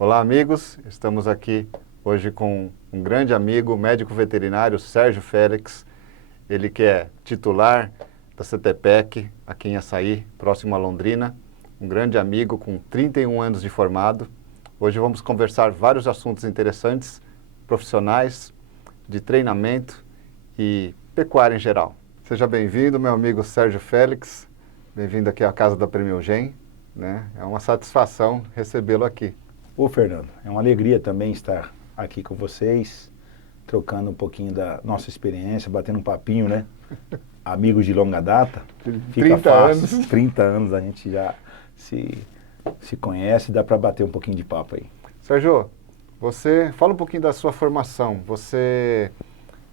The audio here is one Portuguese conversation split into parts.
Olá, amigos. Estamos aqui hoje com um grande amigo, médico veterinário, Sérgio Félix. Ele que é titular da CTPEC, aqui em Açaí, próximo a Londrina. Um grande amigo com 31 anos de formado. Hoje vamos conversar vários assuntos interessantes, profissionais, de treinamento e pecuária em geral. Seja bem-vindo, meu amigo Sérgio Félix. Bem-vindo aqui à Casa da Premium Gen, né? É uma satisfação recebê-lo aqui. Ô Fernando, é uma alegria também estar aqui com vocês, trocando um pouquinho da nossa experiência, batendo um papinho, né? Amigos de longa data, fica 30 fácil. anos. 30 anos a gente já se conhece, dá para bater um pouquinho de papo aí. Sérgio, você fala um pouquinho da sua formação. Você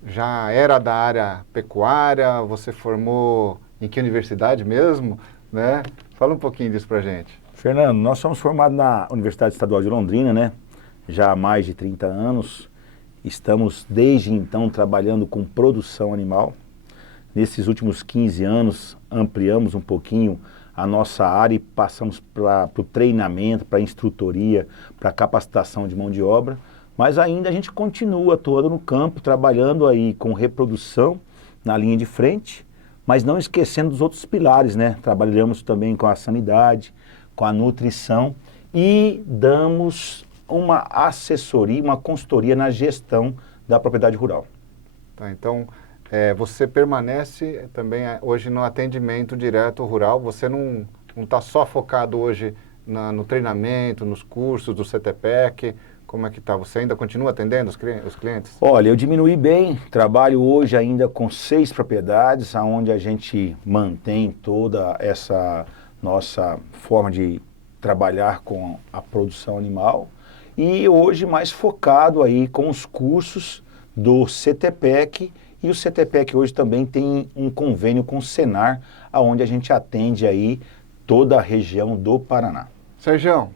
já era da área pecuária? Você formou em que universidade mesmo, né? Fala um pouquinho disso pra gente. Fernando, nós somos formados na Universidade Estadual de Londrina, né? Já há mais de 30 anos. Estamos desde então trabalhando com produção animal. Nesses últimos 15 anos ampliamos um pouquinho a nossa área e passamos para o treinamento, para a instrutoria, para a capacitação de mão de obra. Mas ainda a gente continua todo no campo, trabalhando aí com reprodução na linha de frente, mas não esquecendo dos outros pilares, né? Trabalhamos também com a sanidade, com a nutrição e damos uma assessoria, uma consultoria na gestão da propriedade rural. Tá, então, você permanece também hoje no atendimento direto rural. Você não está só focado hoje no treinamento, nos cursos do CTPEC. Como é que está? Você ainda continua atendendo os clientes? Olha, eu diminuí bem, trabalho hoje ainda com 6 propriedades, onde a gente mantém toda essa nossa forma de trabalhar com a produção animal e hoje mais focado aí com os cursos do CTPEC, e o CTPEC hoje também tem um convênio com o Senar, onde a gente atende aí toda a região do Paraná. Sérgio,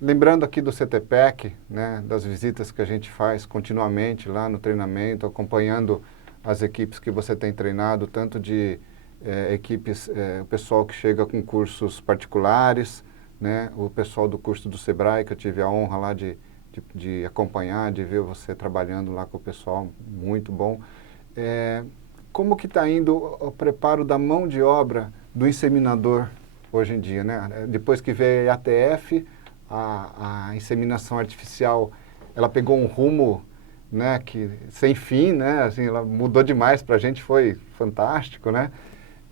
lembrando aqui do CTPEC, né, das visitas que a gente faz continuamente lá no treinamento, acompanhando as equipes que você tem treinado, tanto de equipes, o pessoal que chega com cursos particulares, né, o pessoal do curso do Sebrae, que eu tive a honra lá de acompanhar, de ver você trabalhando lá com o pessoal, muito bom. Como que está indo o preparo da mão de obra do inseminador hoje em dia, né? Depois que veio a ATF, a inseminação artificial, ela pegou um rumo, né, que sem fim, né? Assim, ela mudou demais para a gente, foi fantástico, né?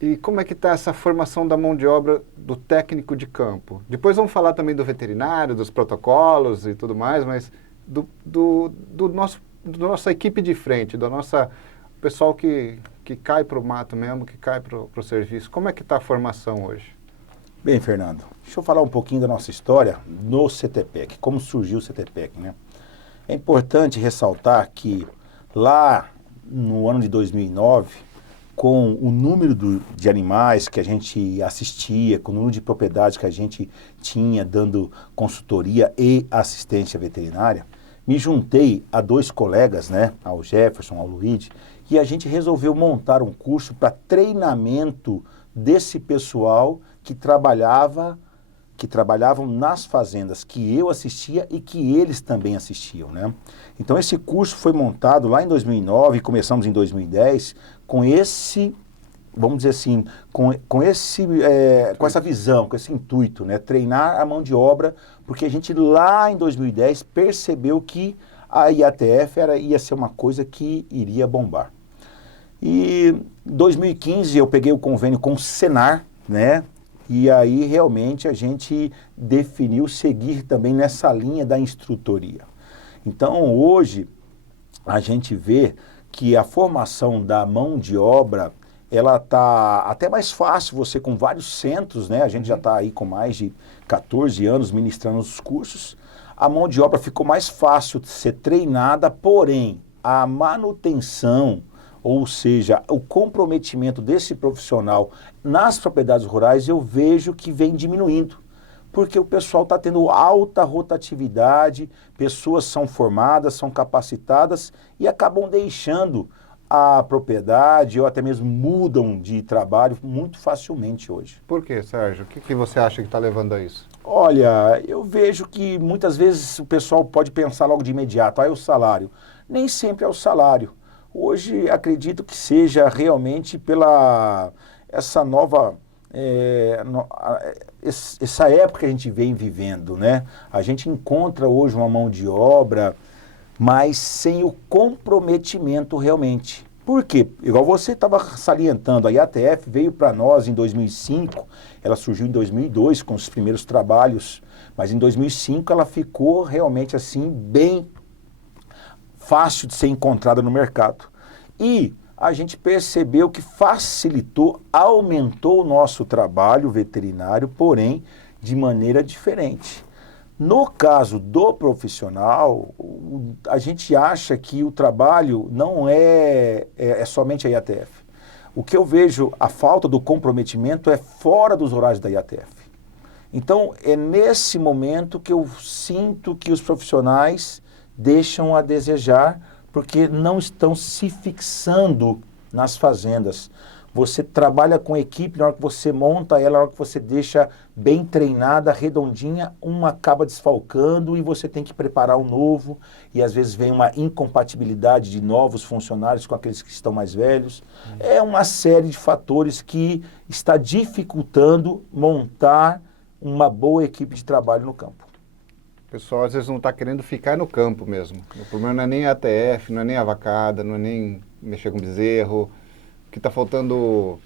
E como é que está essa formação da mão de obra do técnico de campo? Depois vamos falar também do veterinário, dos protocolos e tudo mais, mas do nossa equipe de frente, do nosso pessoal que cai para o mato mesmo, que cai para o serviço. Como é que está a formação hoje? Bem, Fernando, deixa eu falar um pouquinho da nossa história no CTPEC, como surgiu o CTPEC, né? É importante ressaltar que lá no ano de 2009, com o número de animais que a gente assistia, com o número de propriedades que a gente tinha dando consultoria e assistência veterinária, me juntei a 2 colegas, né, ao Jefferson, ao Luiz, e a gente resolveu montar um curso para treinamento desse pessoal que trabalhavam nas fazendas que eu assistia e que eles também assistiam, né? Então esse curso foi montado lá em 2009 e começamos em 2010 com esse, vamos dizer assim, com essa visão, com esse intuito, né? Treinar a mão de obra, porque a gente lá em 2010 percebeu que a IATF ia ser uma coisa que iria bombar. E em 2015 eu peguei o convênio com o Senar, né? E aí realmente a gente definiu seguir também nessa linha da instrutoria. Então hoje a gente vê que a formação da mão de obra, ela está até mais fácil, você com vários centros, né? A gente já está aí com mais de 14 anos ministrando os cursos. A mão de obra ficou mais fácil de ser treinada, porém a manutenção, ou seja, o comprometimento desse profissional nas propriedades rurais, eu vejo que vem diminuindo, porque o pessoal está tendo alta rotatividade, pessoas são formadas, são capacitadas e acabam deixando a propriedade ou até mesmo mudam de trabalho muito facilmente hoje. Por quê, Sérgio? O que você acha que está levando a isso? Olha, eu vejo que muitas vezes o pessoal pode pensar logo de imediato, é o salário. Nem sempre é o salário. Hoje acredito que seja realmente pela essa nova, essa época que a gente vem vivendo, né? A gente encontra hoje uma mão de obra, mas sem o comprometimento realmente. Por quê? Igual você estava salientando, a IATF veio para nós em 2005, ela surgiu em 2002 com os primeiros trabalhos, mas em 2005 ela ficou realmente assim bem fácil de ser encontrada no mercado. E a gente percebeu que facilitou, aumentou o nosso trabalho veterinário, porém de maneira diferente. No caso do profissional, a gente acha que o trabalho não é somente a IATF. O que eu vejo, a falta do comprometimento é fora dos horários da IATF. Então, é nesse momento que eu sinto que os profissionais deixam a desejar, porque não estão se fixando nas fazendas. Você trabalha com equipe, na hora que você monta ela, na hora que você deixa bem treinada, redondinha, uma acaba desfalcando e você tem que preparar o novo. E às vezes vem uma incompatibilidade de novos funcionários com aqueles que estão mais velhos. É uma série de fatores que está dificultando montar uma boa equipe de trabalho no campo. O pessoal às vezes não está querendo ficar no campo mesmo. O problema não é nem a ATF, não é nem a vacada, não é nem mexer com bezerro. O que está faltando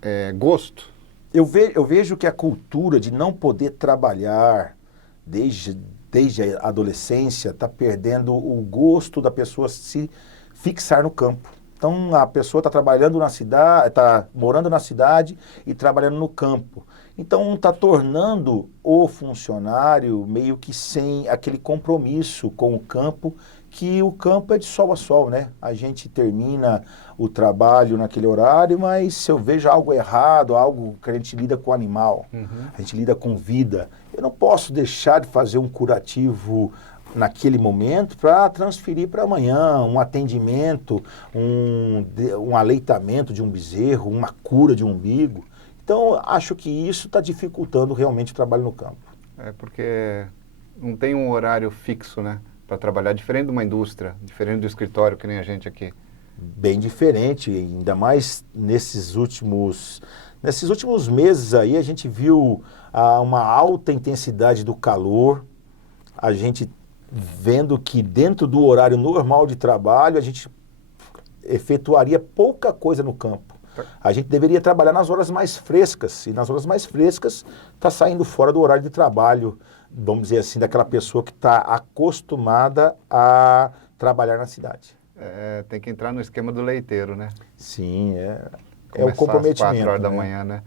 é gosto. Eu vejo que a cultura de não poder trabalhar desde a adolescência está perdendo o gosto da pessoa se fixar no campo. Então a pessoa está trabalhando na cidade, está morando na cidade e trabalhando no campo. Então está tornando o funcionário meio que sem aquele compromisso com o campo, que o campo é de sol a sol, né? A gente termina o trabalho naquele horário, mas se eu vejo algo errado, algo que a gente lida com animal, a gente lida com vida, eu não posso deixar de fazer um curativo naquele momento para transferir para amanhã, um atendimento, um aleitamento de um bezerro, uma cura de um umbigo. Então, acho que isso está dificultando realmente o trabalho no campo. É porque não tem um horário fixo, né? Para trabalhar, diferente de uma indústria, diferente do escritório, que nem a gente aqui. Bem diferente, ainda mais nesses últimos meses aí, a gente viu uma alta intensidade do calor, a gente vendo que dentro do horário normal de trabalho, a gente efetuaria pouca coisa no campo. A gente deveria trabalhar nas horas mais frescas, e nas horas mais frescas está saindo fora do horário de trabalho, vamos dizer assim, daquela pessoa que está acostumada a trabalhar na cidade. Tem que entrar no esquema do leiteiro, né? Sim, é Começar o às comprometimento. 4 horas da né? manhã, né?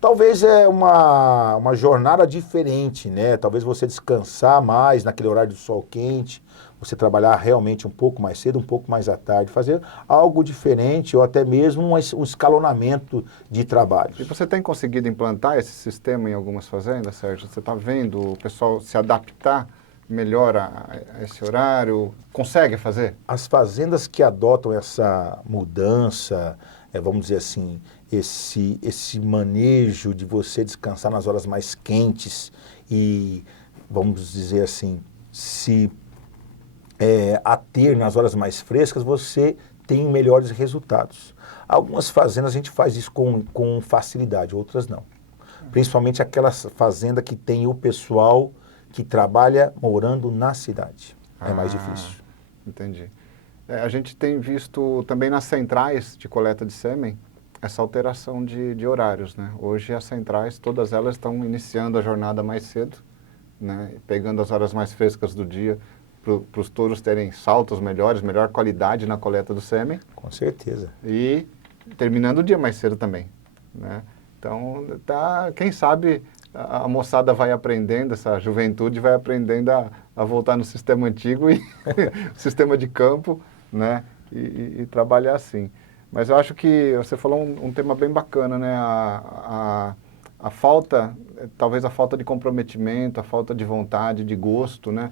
Talvez é uma jornada diferente, né? Talvez você descansar mais naquele horário do sol quente, você trabalhar realmente um pouco mais cedo, um pouco mais à tarde, fazer algo diferente ou até mesmo um escalonamento de trabalhos. E você tem conseguido implantar esse sistema em algumas fazendas, Sérgio? Você está vendo o pessoal se adaptar melhor a esse horário? Consegue fazer? As fazendas que adotam essa mudança, vamos dizer assim, esse manejo de você descansar nas horas mais quentes e, vamos dizer assim, se ater nas horas mais frescas, você tem melhores resultados. Algumas fazendas a gente faz isso com facilidade, outras não. Principalmente aquelas fazendas que tem o pessoal que trabalha morando na cidade. É mais difícil. Entendi. A gente tem visto também nas centrais de coleta de sêmen essa alteração de horários, né? Hoje as centrais, todas elas estão iniciando a jornada mais cedo, né? Pegando as horas mais frescas do dia, para os touros terem saltos melhores, melhor qualidade na coleta do sêmen. Com certeza. E terminando o dia mais cedo também, né? Então, quem sabe a moçada vai aprendendo, essa juventude vai aprendendo a voltar no sistema antigo e sistema de campo, né? E trabalhar assim. Mas eu acho que você falou um tema bem bacana, né? A falta, talvez a falta de comprometimento, a falta de vontade, de gosto, né?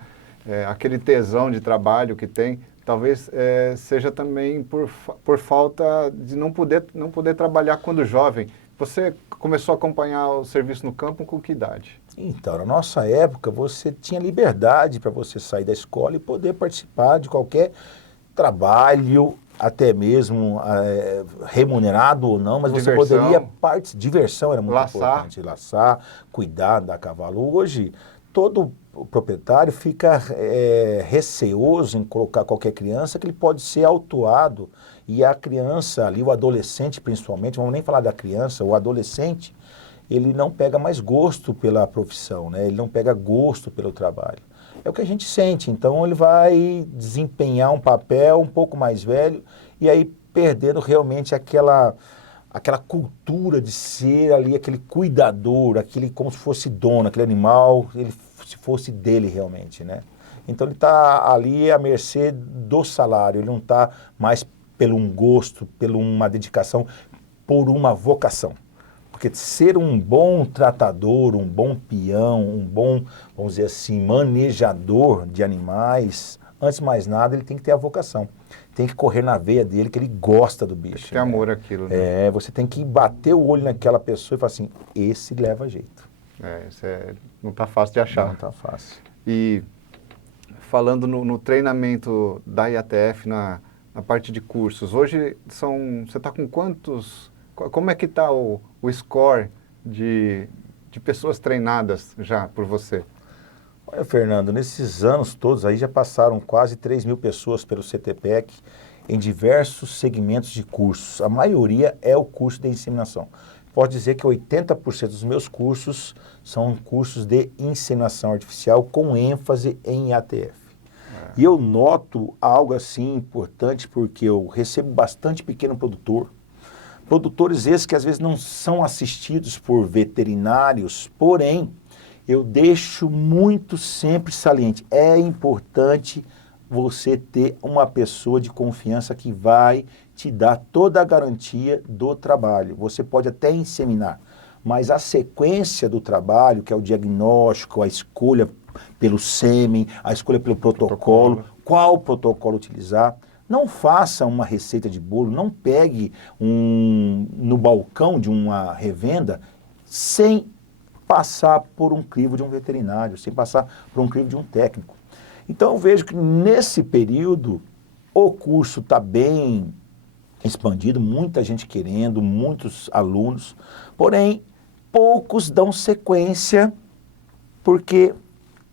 Aquele tesão de trabalho que tem, talvez seja também por falta de não poder trabalhar quando jovem. Você começou a acompanhar o serviço no campo com que idade? Então, na nossa época, você tinha liberdade para você sair da escola e poder participar de qualquer trabalho, até mesmo remunerado ou não, mas você Diversão. poderia participar. Diversão era muito Laçar. importante. Laçar, cuidar, dar cavalo. Hoje, todo proprietário fica receoso em colocar qualquer criança, que ele pode ser autuado. E a criança ali, o adolescente principalmente, vamos nem falar da criança, o adolescente, ele não pega mais gosto pela profissão, né? Ele não pega gosto pelo trabalho. É o que a gente sente, então ele vai desempenhar um papel um pouco mais velho e aí perdendo realmente aquela cultura de ser ali aquele cuidador, aquele como se fosse dono, aquele animal, ele se fosse dele realmente, né? Então ele está ali à mercê do salário, ele não está mais pelo um gosto, por uma dedicação, por uma vocação. Porque ser um bom tratador, um bom peão, um bom, vamos dizer assim, manejador de animais, antes de mais nada, ele tem que ter a vocação. Tem que correr na veia dele, que ele gosta do bicho. Tem que ter amor àquilo, né? Você tem que bater o olho naquela pessoa e falar assim, esse leva jeito. Isso não está fácil de achar. Não está fácil. E falando no treinamento da IATF, na parte de cursos, hoje você está com quantos... Como é que está o score de pessoas treinadas já por você? Olha, Fernando, nesses anos todos aí já passaram quase 3.000 pessoas pelo CTPEC em diversos segmentos de cursos. A maioria é o curso de inseminação. Pode dizer que 80% dos meus cursos são cursos de inseminação artificial com ênfase em IATF. E eu noto algo assim importante porque eu recebo bastante pequeno produtor. Produtores esses que às vezes não são assistidos por veterinários, porém, eu deixo muito sempre saliente, é importante você ter uma pessoa de confiança que vai te dar toda a garantia do trabalho. Você pode até inseminar, mas a sequência do trabalho, que é o diagnóstico, a escolha pelo sêmen, a escolha pelo protocolo, qual protocolo utilizar. Não faça uma receita de bolo, não pegue no balcão de uma revenda sem passar por um crivo de um veterinário, sem passar por um crivo de um técnico. Então eu vejo que nesse período o curso está bem expandido, muita gente querendo, muitos alunos, porém poucos dão sequência porque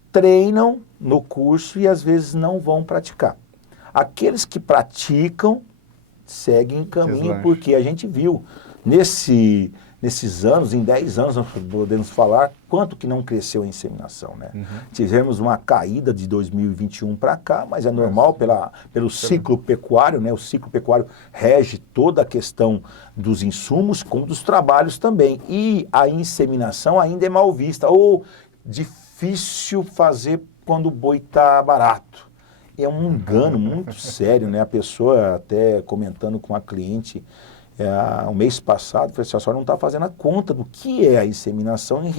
treinam no curso e às vezes não vão praticar. Aqueles que praticam seguem em caminho, porque a gente viu nesses anos, em 10 anos, nós podemos falar quanto que não cresceu a inseminação, né? Tivemos uma caída de 2021 para cá, mas é normal pelo ciclo pecuário, né? O ciclo pecuário rege toda a questão dos insumos, como dos trabalhos também. E a inseminação ainda é mal vista, ou difícil fazer quando o boi está barato. É um engano muito sério, né? A pessoa até comentando com a cliente um mês passado, falou assim, a senhora não está fazendo a conta do que é a inseminação em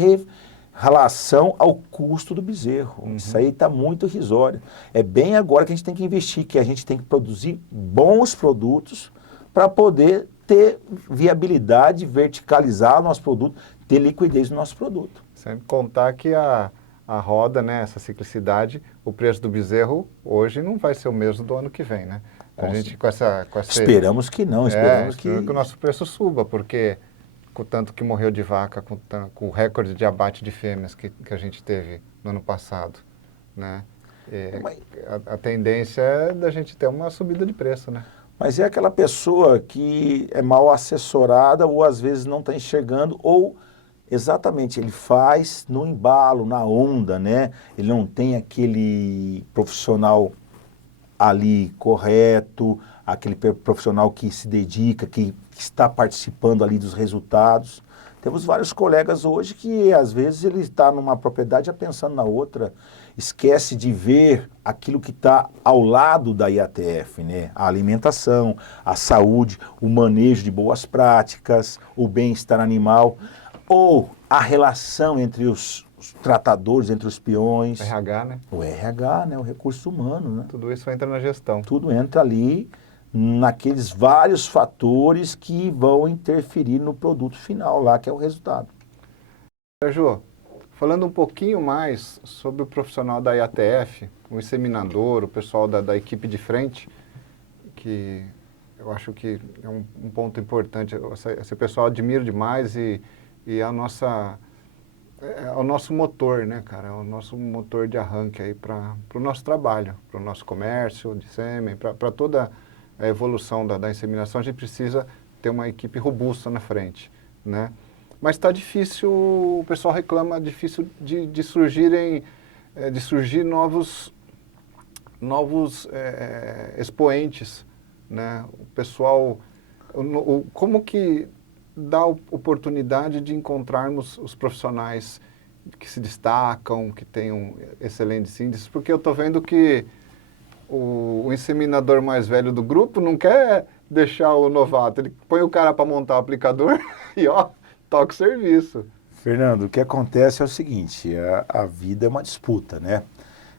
relação ao custo do bezerro. Isso aí está muito irrisório. É bem agora que a gente tem que investir, que a gente tem que produzir bons produtos para poder ter viabilidade, verticalizar o nosso produto, ter liquidez no nosso produto. Sem contar que a roda, né, essa ciclicidade, o preço do bezerro hoje não vai ser o mesmo do ano que vem, né? A gente com essa esperamos que não, esperamos que o nosso preço suba, porque com o tanto que morreu de vaca, com o recorde de abate de fêmeas que a gente teve no ano passado, né? A tendência é da gente ter uma subida de preço, né? Mas é aquela pessoa que é mal assessorada ou às vezes não está enxergando ou exatamente, ele faz no embalo, na onda, né? Ele não tem aquele profissional ali correto, aquele profissional que se dedica, que está participando ali dos resultados. Temos vários colegas hoje que às vezes ele está numa propriedade já pensando na outra, esquece de ver aquilo que está ao lado da IATF, né? A alimentação, a saúde, o manejo de boas práticas, o bem-estar animal, ou a relação entre os os tratadores entre os peões. RH, né? O RH, né? O recurso humano, né? Tudo isso entra na gestão. Tudo entra ali naqueles vários fatores que vão interferir no produto final lá, que é o resultado. Sérgio, falando um pouquinho mais sobre o profissional da IATF, o inseminador, o pessoal da equipe de frente, que eu acho que é um ponto importante. Esse pessoal admiro demais e é o nosso motor, né, cara? É o nosso motor de arranque aí para o nosso trabalho, para o nosso comércio de sêmen, para toda a evolução da inseminação. A gente precisa ter uma equipe robusta na frente, né? Mas está difícil, o pessoal reclama, difícil de surgir novos expoentes, né? O pessoal, como que dá oportunidade de encontrarmos os profissionais que se destacam, que tenham excelentes índices? Porque eu estou vendo que o inseminador mais velho do grupo não quer deixar o novato, ele põe o cara para montar o aplicador e toca o serviço. Fernando, o que acontece é o seguinte, a vida é uma disputa, né?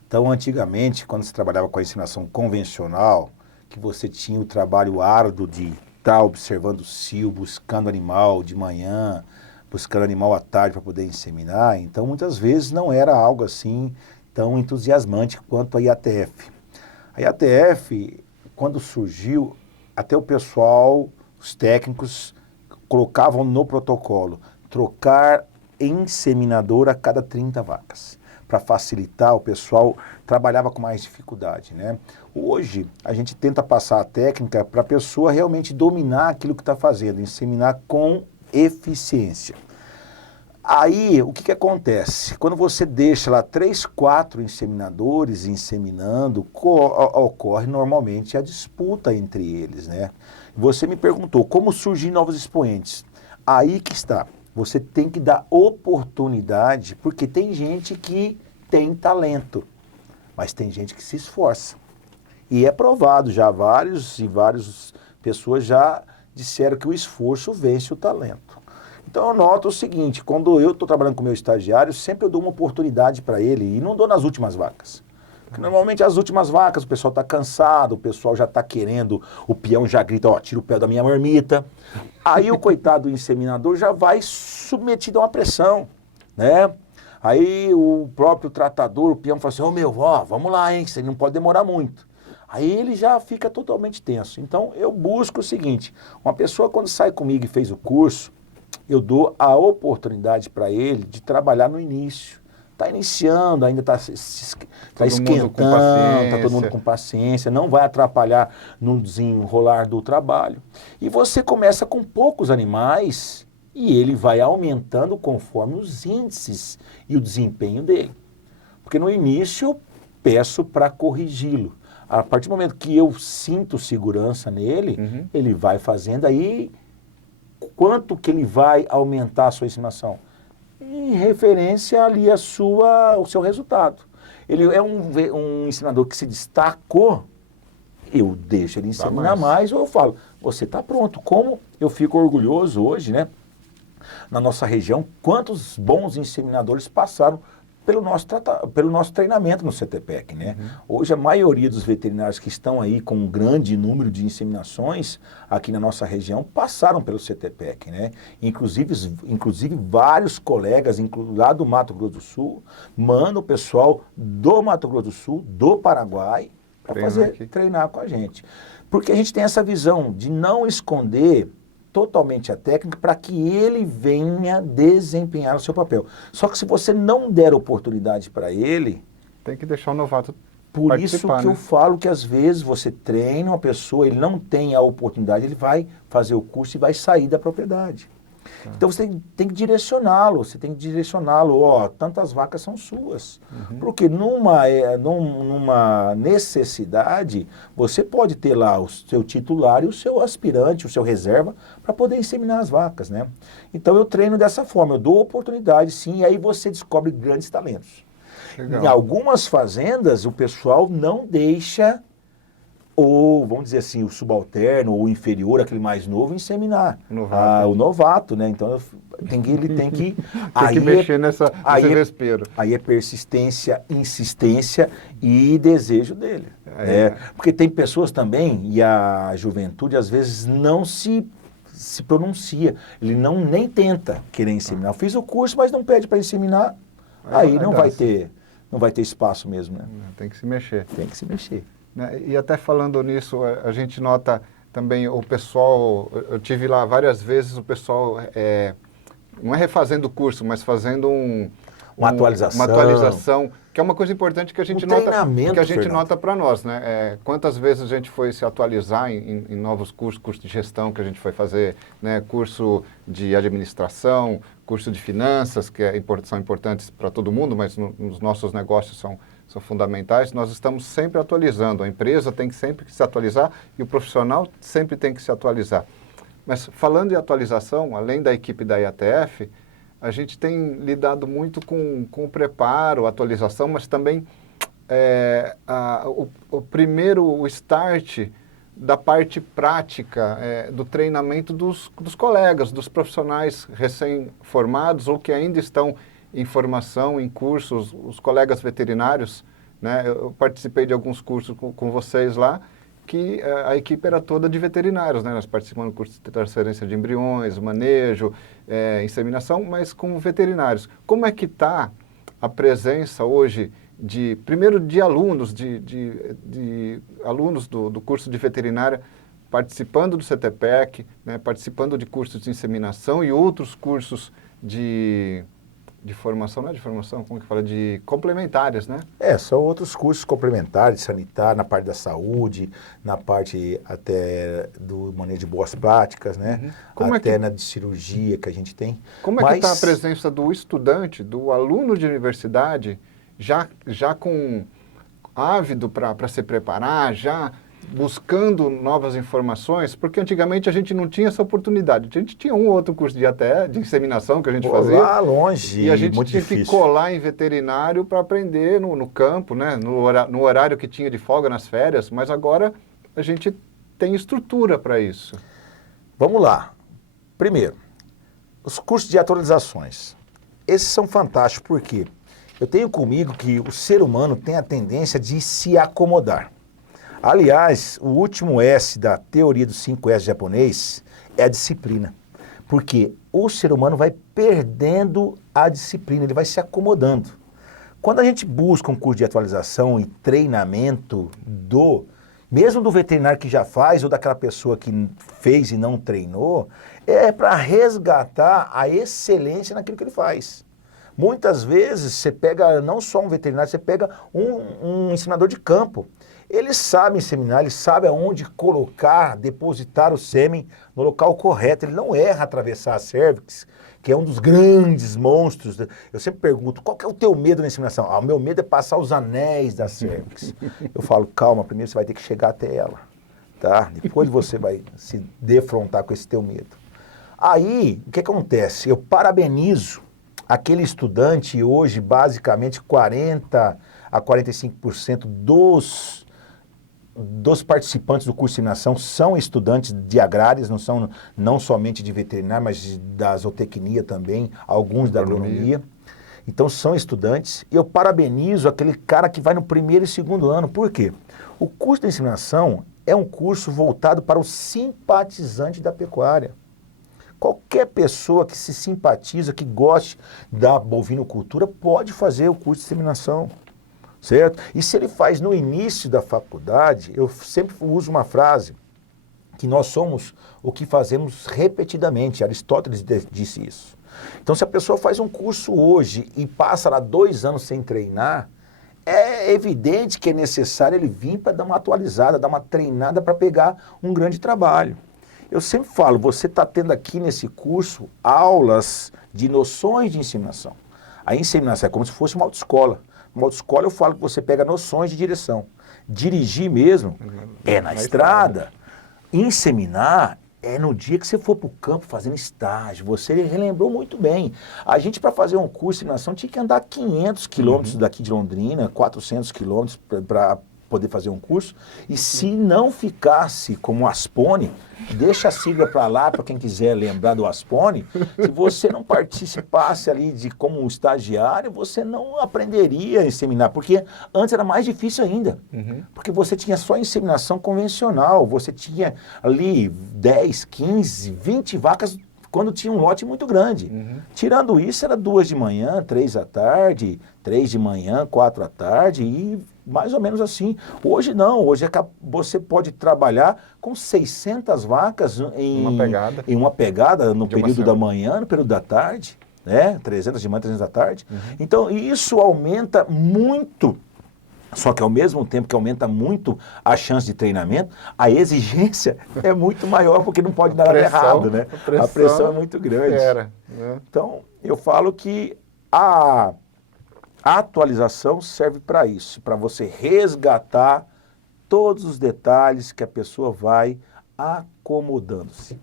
Então, antigamente, quando se trabalhava com a inseminação convencional, que você tinha o trabalho árduo de estar observando o cio, buscando animal de manhã, buscando animal à tarde para poder inseminar, então muitas vezes não era algo assim tão entusiasmante quanto a IATF. A IATF, quando surgiu, até o pessoal, os técnicos, colocavam no protocolo trocar inseminador a cada 30 vacas. Para facilitar, o pessoal trabalhava com mais dificuldade, né? Hoje, a gente tenta passar a técnica para a pessoa realmente dominar aquilo que está fazendo, inseminar com eficiência. Aí, o que acontece? Quando você deixa lá 3, 4 inseminadores inseminando, ocorre normalmente a disputa entre eles, né? Você me perguntou como surgir novos expoentes. Aí que está. Você tem que dar oportunidade, porque tem gente que tem talento, mas tem gente que se esforça. E é provado já, várias pessoas já disseram que o esforço vence o talento. Então eu noto o seguinte, quando eu estou trabalhando com o meu estagiário, sempre eu dou uma oportunidade para ele, e não dou nas últimas vacas. Porque normalmente as últimas vacas, o pessoal está cansado, o pessoal já está querendo, o peão já grita, tira o pé da minha marmita. Aí o coitado do inseminador já vai submetido a uma pressão, né? Aí o próprio tratador, o peão fala assim, vamos lá, hein, você não pode demorar muito. Aí ele já fica totalmente tenso. Então eu busco o seguinte, uma pessoa quando sai comigo e fez o curso, eu dou a oportunidade para ele de trabalhar no início. Está iniciando, ainda está esquentando, está todo mundo com paciência, não vai atrapalhar no desenrolar do trabalho. E você começa com poucos animais e ele vai aumentando conforme os índices e o desempenho dele. Porque no início eu peço para corrigi-lo. A partir do momento que eu sinto segurança nele, ele vai fazendo aí, quanto que ele vai aumentar a sua estimação? Em referência ali o seu resultado. Ele é um ensinador que se destacou, eu deixo ele ensinar mais, ou eu falo, você está pronto. Como eu fico orgulhoso hoje, né? Na nossa região, quantos bons inseminadores passaram pelo nosso treinamento no CTPEC, né? Hoje a maioria dos veterinários que estão aí com um grande número de inseminações aqui na nossa região passaram pelo CTPEC, né? Inclusive vários colegas lá do Mato Grosso do Sul mandam o pessoal do Mato Grosso do Sul, do Paraguai, para treinar com a gente. Porque a gente tem essa visão de não esconder totalmente a técnica para que ele venha desempenhar o seu papel. Só que se você não der oportunidade para ele... Tem que deixar o novato Por isso que eu falo que às vezes você treina uma pessoa, ele não tem a oportunidade, ele vai fazer o curso e vai sair da propriedade. Então você tem que direcioná-lo, tantas vacas são suas. Porque numa necessidade, você pode ter lá o seu titular e o seu aspirante, o seu reserva, para poder inseminar as vacas, né? Então eu treino dessa forma, eu dou oportunidade sim, e aí você descobre grandes talentos. Legal. Em algumas fazendas, o pessoal não deixa ou, vamos dizer assim, o subalterno ou o inferior, aquele mais novo, inseminar. Novato. O novato, né? Então ele tem que... Tem que mexer nesse vespeiro. Aí é persistência, insistência e desejo dele. Porque tem pessoas também, e a juventude às vezes não se pronuncia, ele nem tenta querer inseminar. Eu fiz o curso, mas não pede para inseminar, aí não vai ter espaço mesmo, né? Tem que se mexer. Tem que se mexer. E até falando nisso, a gente nota também o pessoal, eu tive lá várias vezes o pessoal, não é refazendo o curso, mas fazendo uma atualização, que é uma coisa importante que a gente nota para nós, né? Quantas vezes a gente foi se atualizar em novos cursos, curso de gestão que a gente foi fazer, né? Curso de administração, curso de finanças, que são importantes para todo mundo, mas nos nossos negócios são fundamentais. Nós estamos sempre atualizando, a empresa tem que sempre se atualizar e o profissional sempre tem que se atualizar. Mas falando em atualização, além da equipe da IATF, a gente tem lidado muito com o preparo, a atualização, mas também o start da parte prática, do treinamento dos colegas, dos profissionais recém-formados ou que ainda estão em formação, em cursos, os colegas veterinários, né? Eu participei de alguns cursos com vocês lá, que a equipe era toda de veterinários, né? Nós participamos do curso de transferência de embriões, manejo, inseminação, mas com veterinários. Como é que está a presença hoje primeiro de alunos, de alunos do curso de veterinária participando do CTPEC, né? Participando de cursos de inseminação e outros cursos de formação, não é de formação, como que fala? De complementares, né? São outros cursos complementares, sanitário, na parte da saúde, na parte até do manejo de boas práticas, né? Até na de cirurgia que a gente tem. Como é que está a presença do estudante, do aluno de universidade, já com ávido para se preparar, já buscando novas informações, porque antigamente a gente não tinha essa oportunidade. A gente tinha um ou outro curso de inseminação que a gente fazia. Lá longe, e a gente muito tinha difícil. que colar em veterinário para aprender no campo, né? No horário que tinha de folga nas férias, mas agora a gente tem estrutura para isso. Vamos lá. Primeiro, os cursos de atualizações. Esses são fantásticos, porque eu tenho comigo que o ser humano tem a tendência de se acomodar. Aliás, o último S da teoria dos 5 S japonês é a disciplina. Porque o ser humano vai perdendo a disciplina, ele vai se acomodando. Quando a gente busca um curso de atualização e treinamento mesmo do veterinário que já faz ou daquela pessoa que fez e não treinou, é para resgatar a excelência naquilo que ele faz. Muitas vezes você pega não só um veterinário, você pega um ensinador de campo. Ele sabe inseminar, ele sabe aonde colocar, depositar o sêmen no local correto. Ele não erra atravessar a cervix, que é um dos grandes monstros. Eu sempre pergunto, qual que é o teu medo na inseminação? O meu medo é passar os anéis da cervix. Eu falo, calma, primeiro você vai ter que chegar até ela, tá? Depois você vai se defrontar com esse teu medo. Aí, o que acontece? Eu parabenizo aquele estudante, e hoje basicamente 40 a 45% dos participantes do curso de inseminação são estudantes de agrárias, não somente de veterinária, mas da zootecnia também, alguns da agronomia. Então são estudantes, e eu parabenizo aquele cara que vai no primeiro e segundo ano. Por quê? O curso de inseminação é um curso voltado para o simpatizante da pecuária. Qualquer pessoa que se simpatiza, que goste da bovinocultura, pode fazer o curso de inseminação. Certo? E se ele faz no início da faculdade, eu sempre uso uma frase, que nós somos o que fazemos repetidamente. Aristóteles disse isso. Então, se a pessoa faz um curso hoje e passa lá 2 anos sem treinar, é evidente que é necessário ele vir para dar uma atualizada, dar uma treinada para pegar um grande trabalho. Eu sempre falo, você está tendo aqui nesse curso aulas de noções de inseminação. A inseminação é como se fosse uma autoescola. Uma autoescola eu falo que você pega noções de direção. Dirigir mesmo é na estrada. Inseminar é no dia que você for para o campo fazendo estágio. Você relembrou muito bem. A gente, para fazer um curso de inseminação, tinha que andar 500 quilômetros daqui de Londrina, 400 quilômetros para poder fazer um curso, e se não ficasse como Aspone, deixa a sigla para lá, para quem quiser lembrar do Aspone, se você não participasse ali de como estagiário, você não aprenderia a inseminar, porque antes era mais difícil ainda, porque você tinha só inseminação convencional, você tinha ali 10, 15, 20 vacas quando tinha um lote muito grande. Tirando isso, era 2 de manhã, 3 à tarde, 3 de manhã, 4 à tarde e mais ou menos assim. Hoje não, hoje você pode trabalhar com 600 vacas em uma pegada no período da manhã, no período da tarde, né? 300 de manhã, 300 da tarde. Então isso aumenta muito. Só que ao mesmo tempo que aumenta muito a chance de treinamento, a exigência é muito maior porque não pode dar nada errado, né? A pressão é muito grande. Então, eu falo que a atualização serve para isso, para você resgatar todos os detalhes que a pessoa vai acomodando-se.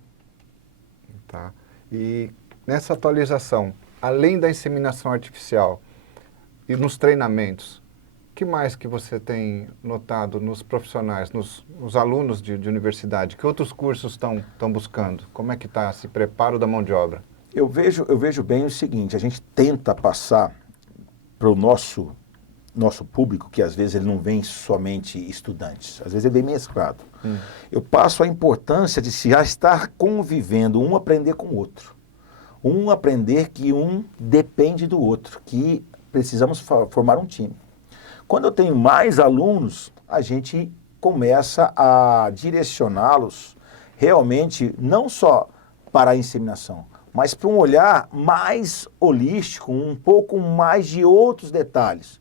Tá. E nessa atualização, além da inseminação artificial e nos treinamentos, o que mais que você tem notado nos profissionais, nos alunos de universidade? Que outros cursos estão buscando? Como é que está esse preparo da mão de obra? Eu vejo bem o seguinte, a gente tenta passar para o nosso público, que às vezes ele não vem somente estudantes, às vezes ele vem mesclado. Eu passo a importância de se já estar convivendo, um aprender com o outro. Um aprender que um depende do outro, que precisamos formar um time. Quando eu tenho mais alunos, a gente começa a direcioná-los realmente não só para a inseminação, mas para um olhar mais holístico, um pouco mais de outros detalhes.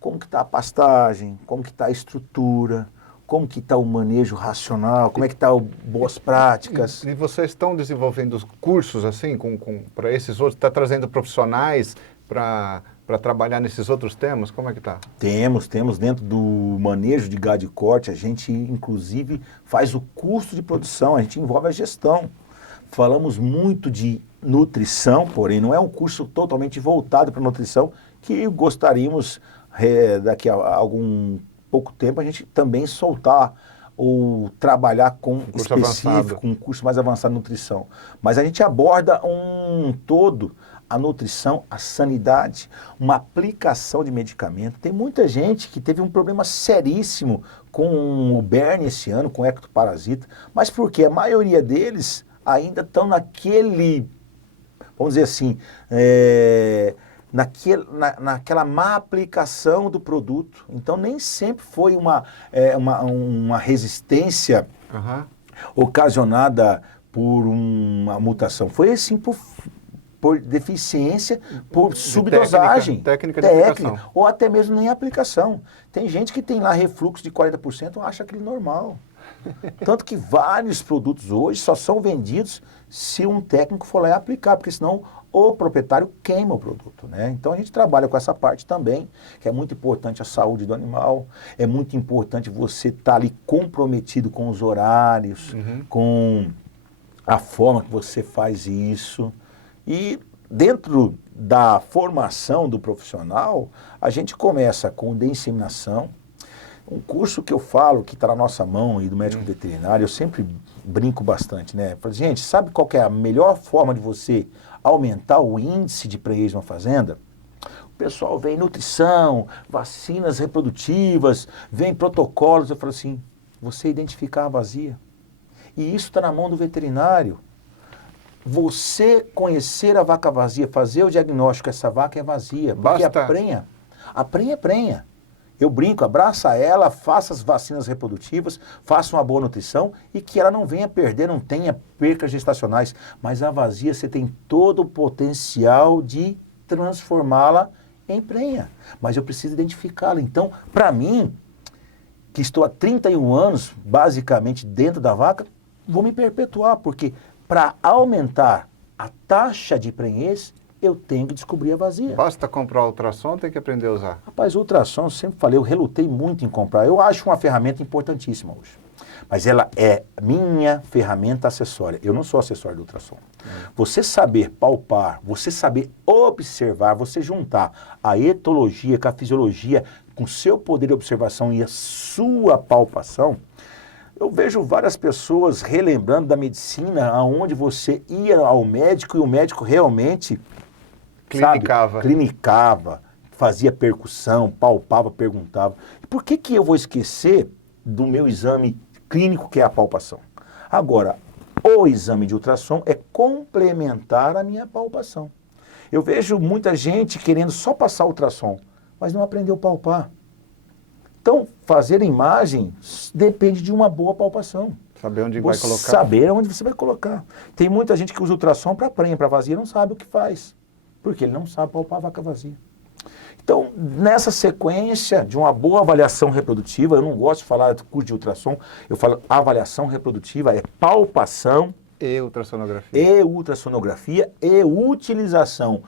Como que está a pastagem, como que está a estrutura, como que está o manejo racional, como é que está boas práticas. E vocês estão desenvolvendo cursos assim para esses outros? Está trazendo profissionais para trabalhar nesses outros temas? Como é que está? Temos dentro do manejo de gado de corte, a gente inclusive faz o custo de produção, a gente envolve a gestão. Falamos muito de nutrição, porém não é um curso totalmente voltado para nutrição, que gostaríamos daqui a algum pouco tempo a gente também soltar ou trabalhar com específico, um curso mais avançado de nutrição. Mas a gente aborda a nutrição, a sanidade, uma aplicação de medicamento. Tem muita gente que teve um problema seríssimo com o Berne esse ano, com o ectoparasita, mas porque a maioria deles ainda estão naquele, vamos dizer assim, naquela má aplicação do produto. Então nem sempre foi uma resistência ocasionada por uma mutação. Foi assim por deficiência, por subdosagem, técnica de aplicação. Ou até mesmo nem aplicação. Tem gente que tem lá refluxo de 40% e acha aquilo normal. Tanto que vários produtos hoje só são vendidos se um técnico for lá e aplicar, porque senão o proprietário queima o produto, né? Então a gente trabalha com essa parte também, que é muito importante a saúde do animal, é muito importante você estar ali comprometido com os horários, com a forma que você faz isso. E dentro da formação do profissional, a gente começa com o de inseminação, um curso que eu falo, que está na nossa mão e do médico veterinário, eu sempre brinco bastante, né? Falo, gente, sabe qual que é a melhor forma de você aumentar o índice de prenhez numa fazenda? O pessoal vem nutrição, vacinas reprodutivas, vem protocolos. Eu falo assim, você identificar a vazia. E isso está na mão do veterinário. Você conhecer a vaca vazia, fazer o diagnóstico, essa vaca é vazia. Porque a prenha é prenha. Eu brinco, abraça ela, faça as vacinas reprodutivas, faça uma boa nutrição e que ela não venha perder, não tenha percas gestacionais. Mas a vazia, você tem todo o potencial de transformá-la em prenha. Mas eu preciso identificá-la. Então, para mim, que estou há 31 anos, basicamente, dentro da vaca, vou me perpetuar, porque para aumentar a taxa de prenhez, eu tenho que descobrir a vazia. Basta comprar o ultrassom, tem que aprender a usar. Rapaz, o ultrassom, eu sempre falei, eu relutei muito em comprar. Eu acho uma ferramenta importantíssima hoje. Mas ela é minha ferramenta acessória. Eu não sou acessório do ultrassom. Você saber palpar, você saber observar, você juntar a etologia com a fisiologia com seu poder de observação e a sua palpação, eu vejo várias pessoas relembrando da medicina, aonde você ia ao médico e o médico realmente clinicava, fazia percussão, palpava, perguntava. Por que eu vou esquecer do meu exame clínico, que é a palpação? Agora, o exame de ultrassom é complementar a minha palpação. Eu vejo muita gente querendo só passar ultrassom, mas não aprendeu a palpar. Então, fazer imagem depende de uma boa palpação. Saber onde vai colocar. Saber onde você vai colocar. Tem muita gente que usa ultrassom para prenha, para vazia, não sabe o que faz. Porque ele não sabe palpar a vaca vazia. Então, nessa sequência de uma boa avaliação reprodutiva, eu não gosto de falar de curso de ultrassom, eu falo avaliação reprodutiva, é palpação E ultrassonografia e utilização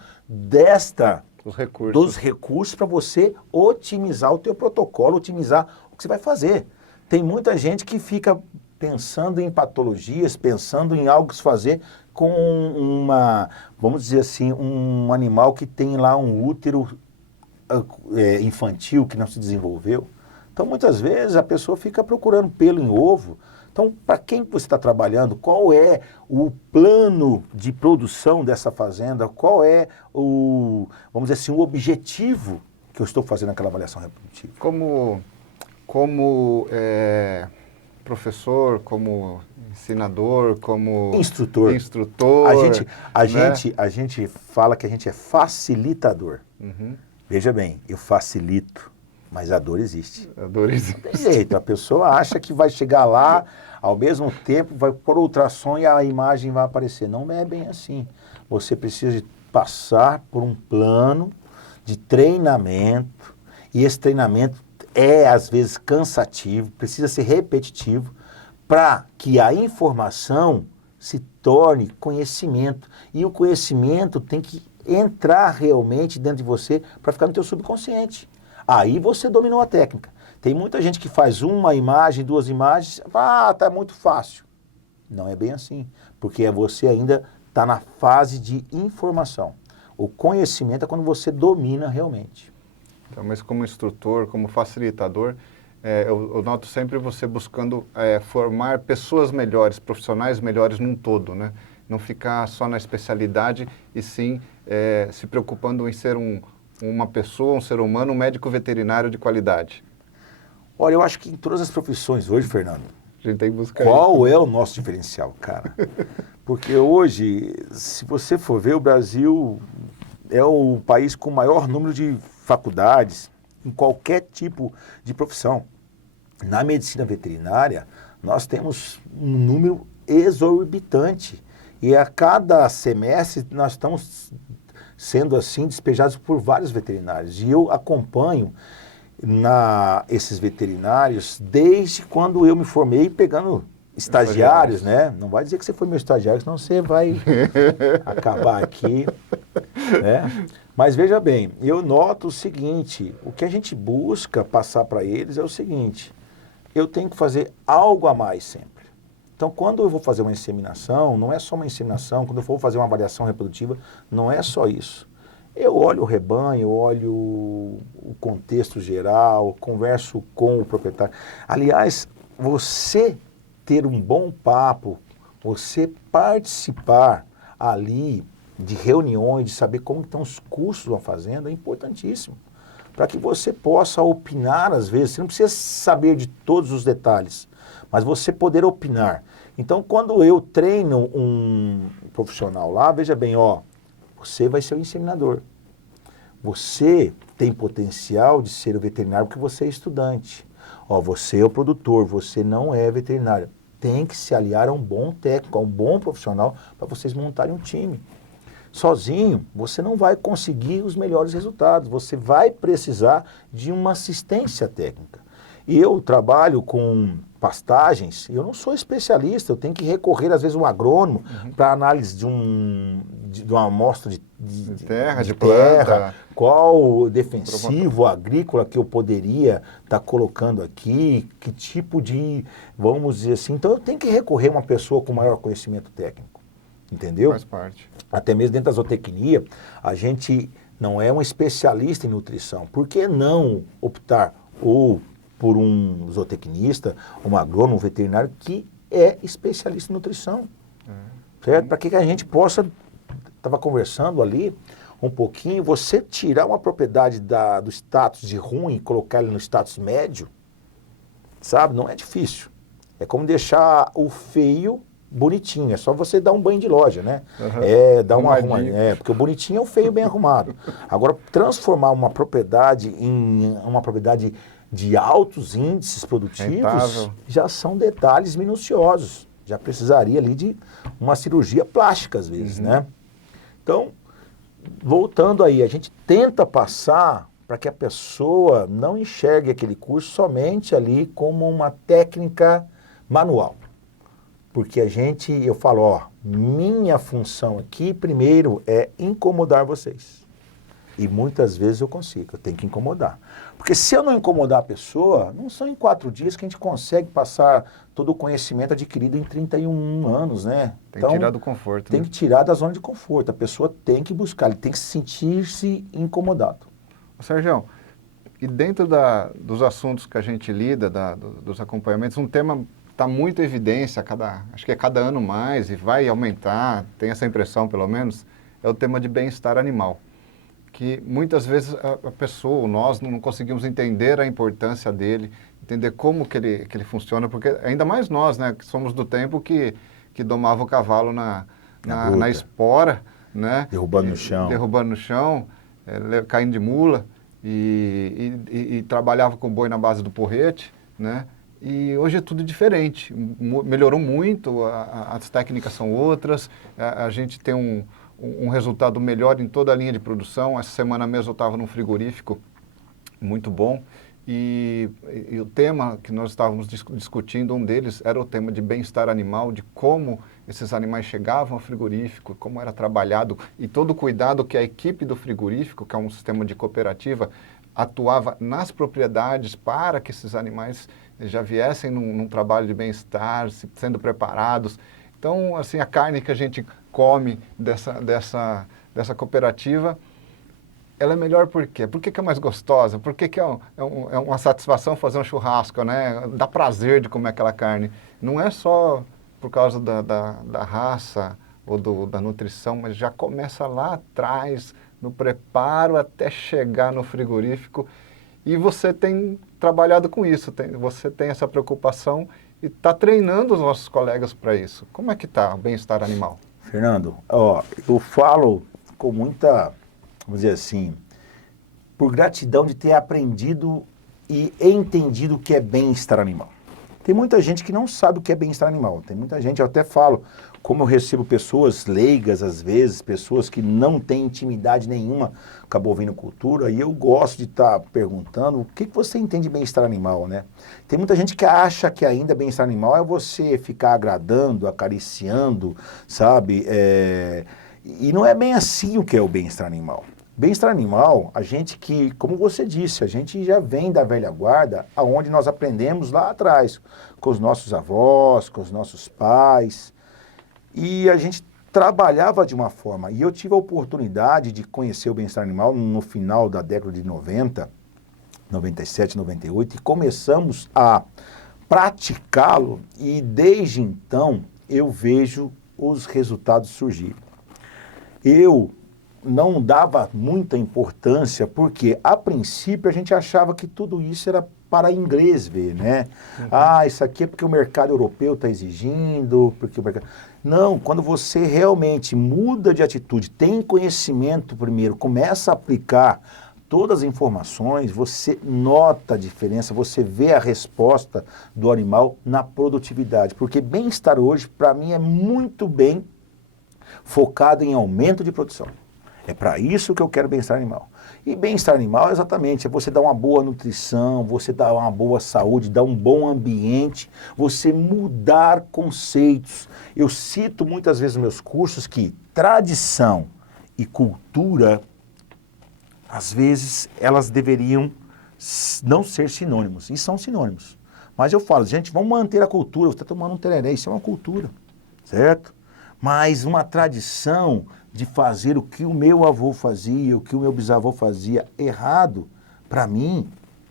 dos recursos para você otimizar o teu protocolo, otimizar o que você vai fazer. Tem muita gente que fica pensando em patologias, pensando em algo que se fazer com vamos dizer assim, um animal que tem lá um útero infantil que não se desenvolveu. Então, muitas vezes, a pessoa fica procurando pelo em ovo. Então, para quem você está trabalhando, qual é o plano de produção dessa fazenda, qual é vamos dizer assim, o objetivo que eu estou fazendo naquela avaliação reprodutiva? Como professor, como ensinador, como instrutor. A gente fala que a gente é facilitador. Uhum. Veja bem, eu facilito, mas a dor existe. A dor existe. Tem jeito, a pessoa acha que vai chegar lá, ao mesmo tempo vai pôr ultrassom e a imagem vai aparecer. Não é bem assim. Você precisa de passar por um plano de treinamento, e esse treinamento é, às vezes, cansativo, precisa ser repetitivo, para que a informação se torne conhecimento. E o conhecimento tem que entrar realmente dentro de você para ficar no teu subconsciente. Aí você dominou a técnica. Tem muita gente que faz uma imagem, duas imagens, tá muito fácil. Não é bem assim, porque você ainda está na fase de informação. O conhecimento é quando você domina realmente. Então, mas como instrutor, como facilitador, eu noto sempre você buscando formar pessoas melhores, profissionais melhores num todo, né? Não ficar só na especialidade e sim se preocupando em ser uma pessoa, um ser humano, um médico veterinário de qualidade. Olha, eu acho que em todas as profissões hoje, Fernando, A gente tem que buscar qual é o nosso diferencial, cara? Porque hoje, se você for ver, o Brasil é o país com o maior número de faculdades em qualquer tipo de profissão. Na medicina veterinária, nós temos um número exorbitante. E a cada semestre nós estamos sendo assim despejados por vários veterinários. E eu acompanho esses veterinários desde quando eu me formei pegando estagiários, né? Não vai dizer que você foi meu estagiário, senão você vai acabar aqui, né? Mas veja bem, eu noto o seguinte, o que a gente busca passar para eles é o seguinte, eu tenho que fazer algo a mais sempre. Então, quando eu vou fazer uma inseminação, não é só uma inseminação, quando eu for fazer uma avaliação reprodutiva, não é só isso. Eu olho o rebanho, eu olho o contexto geral, converso com o proprietário. Aliás, você ter um bom papo, você participar ali de reuniões, de saber como estão os custos de uma fazenda, é importantíssimo. Para que você possa opinar, às vezes, você não precisa saber de todos os detalhes, mas você poder opinar. Então, quando eu treino um profissional lá, veja bem, você vai ser o inseminador. Você tem potencial de ser o veterinário porque você é estudante. Você é o produtor, você não é veterinário. Tem que se aliar a um bom técnico, a um bom profissional, para vocês montarem um time. Sozinho, você não vai conseguir os melhores resultados. Você vai precisar de uma assistência técnica. E eu trabalho com pastagens, eu não sou especialista, eu tenho que recorrer às vezes a um agrônomo para análise de uma amostra de terra, de terra, planta, qual defensivo agrícola que eu poderia estar colocando aqui, que tipo de, vamos dizer assim, então eu tenho que recorrer a uma pessoa com maior conhecimento técnico, entendeu? Faz parte. Até mesmo dentro da zootecnia, a gente não é um especialista em nutrição. Por que não optar ou por um zootecnista, um agrônomo, um veterinário que é especialista em nutrição? Certo? Para que a gente possa, estava conversando ali um pouquinho, você tirar uma propriedade do status de ruim e colocar ele no status médio, sabe? Não é difícil. É como deixar o feio bonitinho, é só você dar um banho de loja, né? Dar uma arrumadinha. Porque o bonitinho é o feio bem arrumado. Agora, transformar uma propriedade em uma propriedade de altos índices produtivos, rentável, já são detalhes minuciosos. Já precisaria ali de uma cirurgia plástica, às vezes, né? Então, voltando aí, a gente tenta passar para que a pessoa não enxergue aquele curso somente ali como uma técnica manual. Porque eu falo, ó, minha função aqui, primeiro, é incomodar vocês. E muitas vezes eu consigo, eu tenho que incomodar. Porque se eu não incomodar a pessoa, não são em 4 dias que a gente consegue passar todo o conhecimento adquirido em 31 anos, né? Tem que tirar do conforto. Tem que tirar da zona de conforto. A pessoa tem que buscar, ele tem que sentir-se incomodado. Sérgio, e dentro dos assuntos que a gente lida, dos acompanhamentos, um tema está muito em evidência, acho que é cada ano mais, e vai aumentar, tem essa impressão pelo menos, é o tema de bem-estar animal. Que muitas vezes a pessoa, nós não conseguimos entender a importância dele, entender como que ele funciona, porque ainda mais nós, né, que somos do tempo que domava o cavalo na espora, né? Derrubando no chão, caindo de mula, e trabalhava com boi na base do porrete, né? E hoje é tudo diferente, melhorou muito, as técnicas são outras, a gente tem um resultado melhor em toda a linha de produção. Essa semana mesmo eu estava num frigorífico muito bom e o tema que nós estávamos discutindo, um deles era o tema de bem-estar animal, de como esses animais chegavam ao frigorífico, como era trabalhado e todo o cuidado que a equipe do frigorífico, que é um sistema de cooperativa, atuava nas propriedades para que esses animais já viessem num trabalho de bem-estar, sendo preparados. Então, assim, a carne que a gente come dessa cooperativa, ela é melhor por quê? Por que é mais gostosa? Por que é uma satisfação fazer um churrasco, né? Dá prazer de comer aquela carne. Não é só por causa da raça ou da nutrição, mas já começa lá atrás, no preparo até chegar no frigorífico. E você tem trabalhado com isso, você tem essa preocupação e está treinando os nossos colegas para isso. Como é que está o bem-estar animal? Fernando, ó, eu falo com muita, vamos dizer assim, por gratidão de ter aprendido e entendido o que é bem-estar animal. Tem muita gente que não sabe o que é bem-estar animal. Tem muita gente, eu até falo, como eu recebo pessoas leigas às vezes, pessoas que não têm intimidade nenhuma com a bovinocultura, e eu gosto de estar perguntando o que você entende de bem-estar animal, né? Tem muita gente que acha que ainda bem-estar animal é você ficar agradando, acariciando, sabe? E não é bem assim o que é o bem-estar animal. Bem-estar animal, a gente que, como você disse, a gente já vem da velha guarda, aonde nós aprendemos lá atrás, com os nossos avós, com os nossos pais, e a gente trabalhava de uma forma. E eu tive a oportunidade de conhecer o bem-estar animal no final da década de 90, 97, 98, e começamos a praticá-lo, e desde então eu vejo os resultados surgirem. Eu não dava muita importância, porque a princípio a gente achava que tudo isso era para inglês ver, né? Isso aqui é porque o mercado europeu está exigindo, porque o mercado... Não, quando você realmente muda de atitude, tem conhecimento primeiro, começa a aplicar todas as informações, você nota a diferença, você vê a resposta do animal na produtividade. Porque bem-estar hoje, para mim, é muito bem focado em aumento de produção. É para isso que eu quero bem-estar animal. E bem-estar animal, exatamente, é você dar uma boa nutrição, você dar uma boa saúde, dar um bom ambiente, você mudar conceitos. Eu cito muitas vezes nos meus cursos que tradição e cultura, às vezes, elas deveriam não ser sinônimos, e são sinônimos. Mas eu falo, gente, vamos manter a cultura, você está tomando um tereré, isso é uma cultura, certo? mas uma tradição de fazer o que o meu avô fazia, o que o meu bisavô fazia errado, para mim,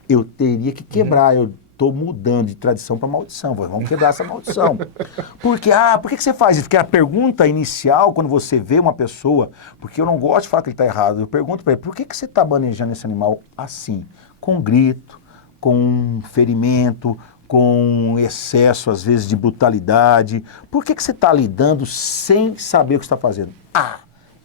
eu teria que quebrar. Eu estou mudando de tradição para maldição. Vamos quebrar essa maldição. Porque, por que você faz isso? Porque a pergunta inicial, quando você vê uma pessoa, porque eu não gosto de falar que ele está errado, eu pergunto para ele, por que você está manejando esse animal assim? Com grito, com ferimento, com excesso, às vezes, de brutalidade. Por que você está lidando sem saber o que está fazendo?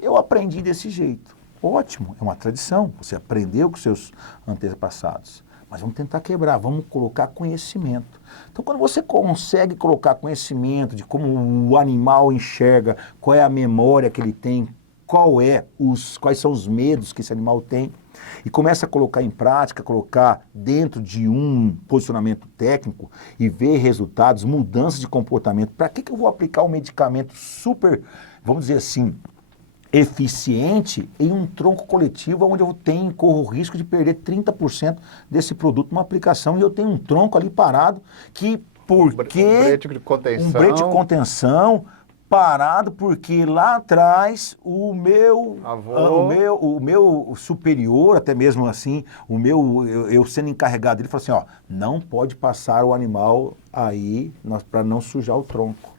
Eu aprendi desse jeito. Ótimo, é uma tradição. Você aprendeu com seus antepassados. Mas vamos tentar quebrar, vamos colocar conhecimento. Então, quando você consegue colocar conhecimento de como o animal enxerga, qual é a memória que ele tem, quais são os medos que esse animal tem, e começa a colocar em prática, colocar dentro de um posicionamento técnico e ver resultados, mudanças de comportamento. Para que eu vou aplicar um medicamento super, vamos dizer assim, eficiente em um tronco coletivo onde eu corro o risco de perder 30% desse produto numa aplicação e eu tenho um tronco ali parado que Um brete de contenção. Um brete de contenção parado porque lá atrás o meu superior, até mesmo assim, eu sendo encarregado, ele falou assim, não pode passar o animal aí para não sujar o tronco.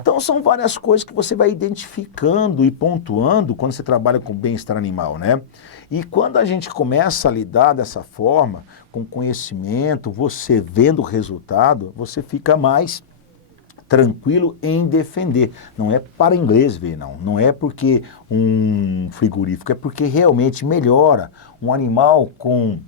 Então são várias coisas que você vai identificando e pontuando quando você trabalha com bem-estar animal, né? E quando a gente começa a lidar dessa forma, com conhecimento, você vendo o resultado, você fica mais tranquilo em defender. Não é para inglês ver, não. Não é porque um frigorífico, é porque realmente melhora. Um animal com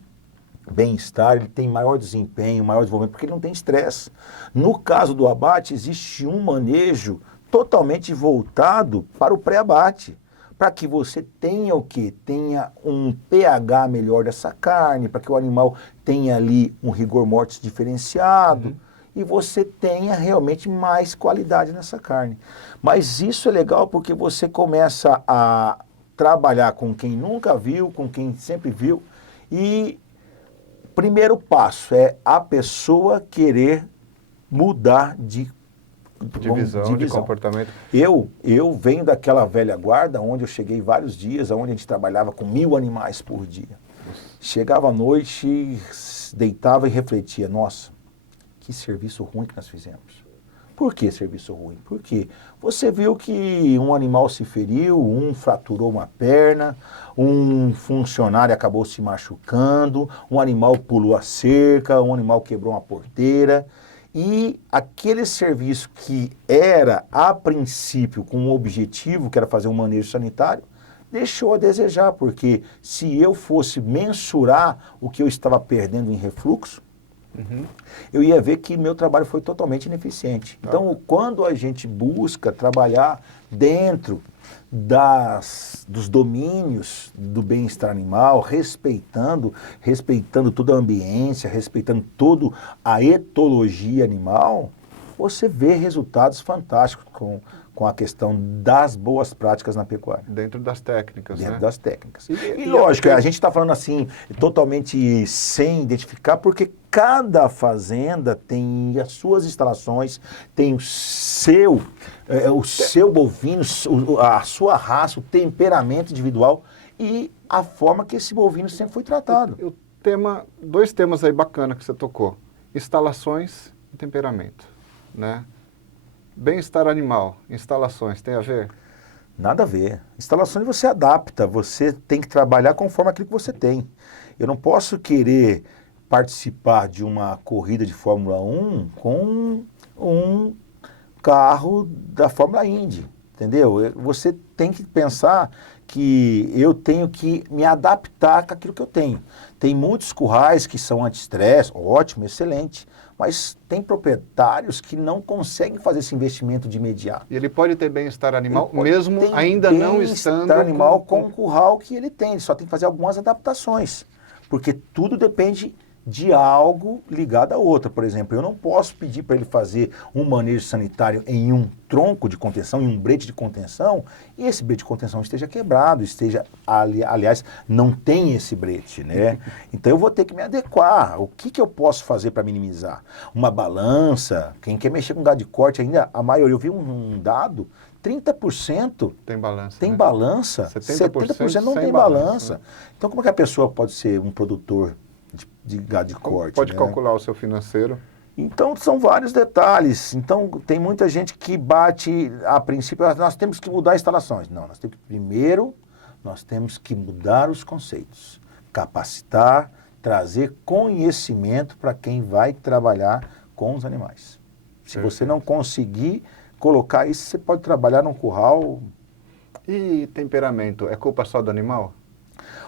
bem-estar, ele tem maior desempenho, maior desenvolvimento, porque ele não tem estresse. No caso do abate, existe um manejo totalmente voltado para o pré-abate, para que você tenha o quê? Tenha um pH melhor dessa carne, para que o animal tenha ali um rigor mortis diferenciado, e você tenha realmente mais qualidade nessa carne. Mas isso é legal porque você começa a trabalhar com quem nunca viu, com quem sempre viu, e primeiro passo é a pessoa querer mudar de visão, de comportamento. Eu venho daquela velha guarda, onde eu cheguei vários dias, onde a gente trabalhava com 1000 animais por dia. Chegava à noite, deitava e refletia, nossa, que serviço ruim que nós fizemos. Por que serviço ruim? Porque você viu que um animal se feriu, um fraturou uma perna, um funcionário acabou se machucando, um animal pulou a cerca, um animal quebrou uma porteira. E aquele serviço que era, a princípio, com um objetivo, que era fazer um manejo sanitário, deixou a desejar, porque se eu fosse mensurar o que eu estava perdendo em refluxo, eu ia ver que meu trabalho foi totalmente ineficiente. Então, quando a gente busca trabalhar dentro dos domínios do bem-estar animal, respeitando toda a ambiência, respeitando toda a etologia animal, você vê resultados fantásticos com a questão das boas práticas na pecuária. Dentro das técnicas, Dentro né? das técnicas. E lógico, a gente está falando assim, totalmente sem identificar, porque cada fazenda tem as suas instalações, tem o seu bovino, a sua raça, o temperamento individual e a forma que esse bovino sempre foi tratado. Dois temas aí bacanas que você tocou. Instalações e temperamento, né? Bem-estar animal, instalações, tem a ver? Nada a ver. Instalações você adapta, você tem que trabalhar conforme aquilo que você tem. Eu não posso querer participar de uma corrida de Fórmula 1 com um carro da Fórmula Indy, entendeu? Você tem que pensar que eu tenho que me adaptar com aquilo que eu tenho. Tem muitos currais que são anti-estresse, ótimo, excelente, mas tem proprietários que não conseguem fazer esse investimento de imediato. E ele pode ter bem-estar animal, mesmo ainda não estando... Bem-estar animal com o curral que ele tem, ele só tem que fazer algumas adaptações, porque tudo depende de algo ligado a outro. Por exemplo, eu não posso pedir para ele fazer um manejo sanitário em um tronco de contenção, em um brete de contenção, e esse brete de contenção esteja quebrado, aliás, não tem esse brete, né? Então eu vou ter que me adequar. O que eu posso fazer para minimizar? Uma balança, quem quer mexer com gado de corte ainda, a maioria, eu vi um dado 30% Tem balança, tem né? balança, 70% não sem tem balança. né? Então, como é que a pessoa pode ser um produtor de gado de Como corte? pode Né? calcular o seu financeiro? Então, são vários detalhes. Então, tem muita gente que bate, a princípio, nós temos que mudar instalações. Não, primeiro, nós temos que mudar os conceitos, capacitar, trazer conhecimento para quem vai trabalhar com os animais. Se você não conseguir colocar isso, você pode trabalhar num curral. E temperamento, é culpa só do animal?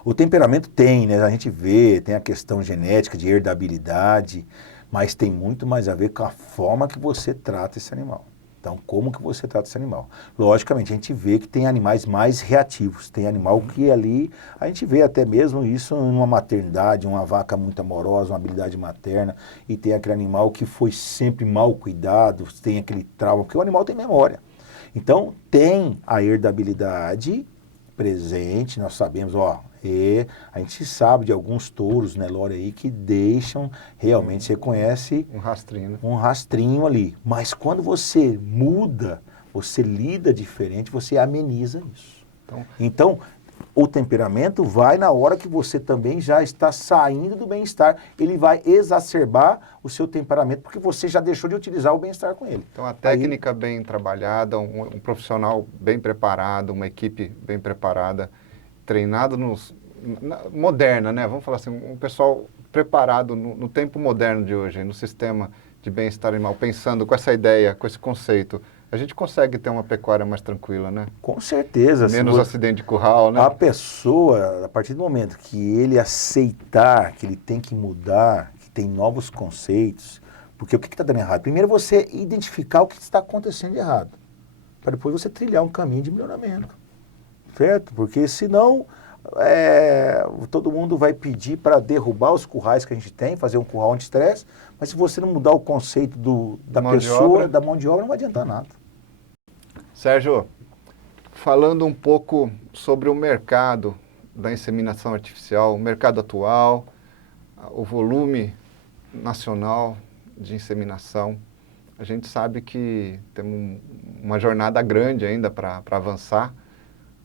O temperamento tem, né? A gente vê, tem a questão genética, de herdabilidade, mas tem muito mais a ver com a forma que você trata esse animal. Então, como que você trata esse animal? Logicamente, a gente vê que tem animais mais reativos, tem animal que ali, a gente vê até mesmo isso numa maternidade, uma vaca muito amorosa, uma habilidade materna, e tem aquele animal que foi sempre mal cuidado, tem aquele trauma, porque o animal tem memória. Então, tem a herdabilidade presente, nós sabemos, a gente sabe de alguns touros, né, Lore, aí, que deixam, realmente, você conhece... Um rastrinho, né? Um rastrinho ali. Mas quando você muda, você lida diferente, você ameniza isso. Então, o temperamento vai na hora que você também já está saindo do bem-estar. Ele vai exacerbar o seu temperamento, porque você já deixou de utilizar o bem-estar com ele. Então, a técnica bem trabalhada, um profissional bem preparado, uma equipe bem preparada, treinado moderna, né? Vamos falar assim, um pessoal preparado no tempo moderno de hoje, no sistema de bem-estar animal, pensando com essa ideia, com esse conceito, a gente consegue ter uma pecuária mais tranquila, né? Com certeza. Menos acidente de curral, né? A pessoa, a partir do momento que ele aceitar que ele tem que mudar, que tem novos conceitos, porque o que está dando errado? Primeiro você identificar o que está acontecendo de errado, para depois você trilhar um caminho de melhoramento, certo? Porque senão todo mundo vai pedir para derrubar os currais que a gente tem, fazer um curral anti-estresse, mas se você não mudar o conceito da pessoa, da mão de obra, não vai adiantar nada. Sérgio, falando um pouco sobre o mercado da inseminação artificial, o mercado atual, o volume nacional de inseminação, a gente sabe que temos uma jornada grande ainda para avançar.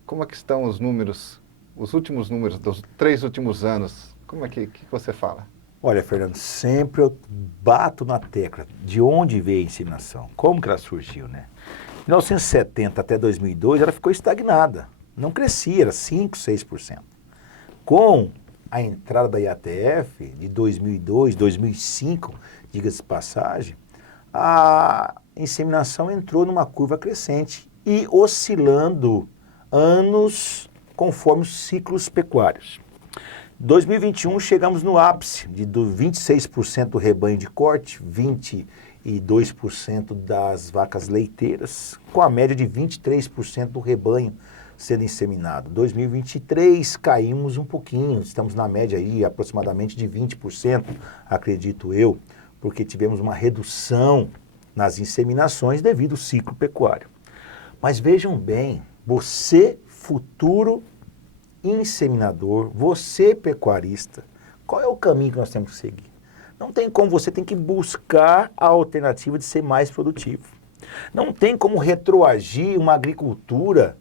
Como é que estão os números, os últimos números dos 3 últimos anos? Como é que você fala? Olha, Fernando, sempre eu bato na tecla de onde veio a inseminação, como que ela surgiu, né? De 1970 até 2002, ela ficou estagnada, não crescia, era 5%, 6%. Com a entrada da IATF de 2002, 2005, diga-se de passagem, a inseminação entrou numa curva crescente e oscilando anos conforme os ciclos pecuários. 2021 chegamos no ápice de 26% do rebanho de corte, 22% das vacas leiteiras, com a média de 23% do rebanho sendo inseminado. 2023 caímos um pouquinho, estamos na média aí aproximadamente de 20%, acredito eu, porque tivemos uma redução nas inseminações devido ao ciclo pecuário. Mas vejam bem, você futuro inseminador, você pecuarista, qual é o caminho que nós temos que seguir? Não tem como, você tem que buscar a alternativa de ser mais produtivo. Não tem como retroagir uma agricultura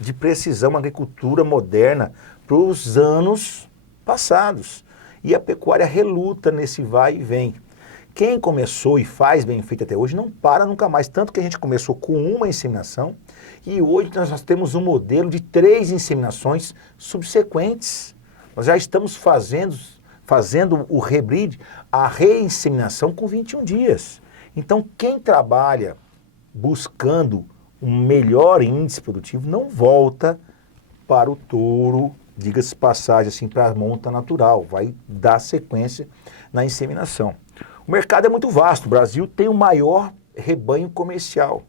de precisão, uma agricultura moderna para os anos passados. E a pecuária reluta nesse vai e vem. Quem começou e faz bem feito até hoje não para nunca mais. Tanto que a gente começou com uma inseminação e hoje nós temos um modelo de 3 inseminações subsequentes. Nós já estamos fazendo o rebreed, a reinseminação com 21 dias. Então quem trabalha buscando um melhor índice produtivo não volta para o touro, diga-se passagem, assim, para a monta natural, vai dar sequência na inseminação. O mercado é muito vasto, o Brasil tem o maior rebanho comercial.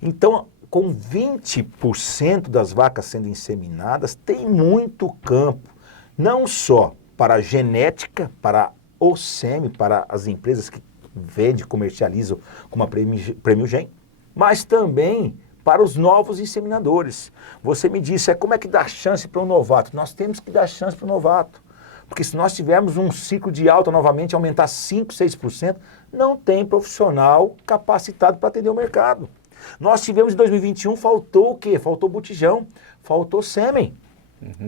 Então, com 20% das vacas sendo inseminadas, tem muito campo, não só para a genética, para o SEMI, para as empresas que vendem, comercializam como a Prêmio Gen, mas também para os novos inseminadores. Você me disse, como é que dá chance para um novato? Nós temos que dar chance para o novato. Porque se nós tivermos um ciclo de alta novamente, aumentar 5%, 6%, não tem profissional capacitado para atender o mercado. Nós tivemos em 2021, faltou o quê? Faltou botijão, faltou sêmen.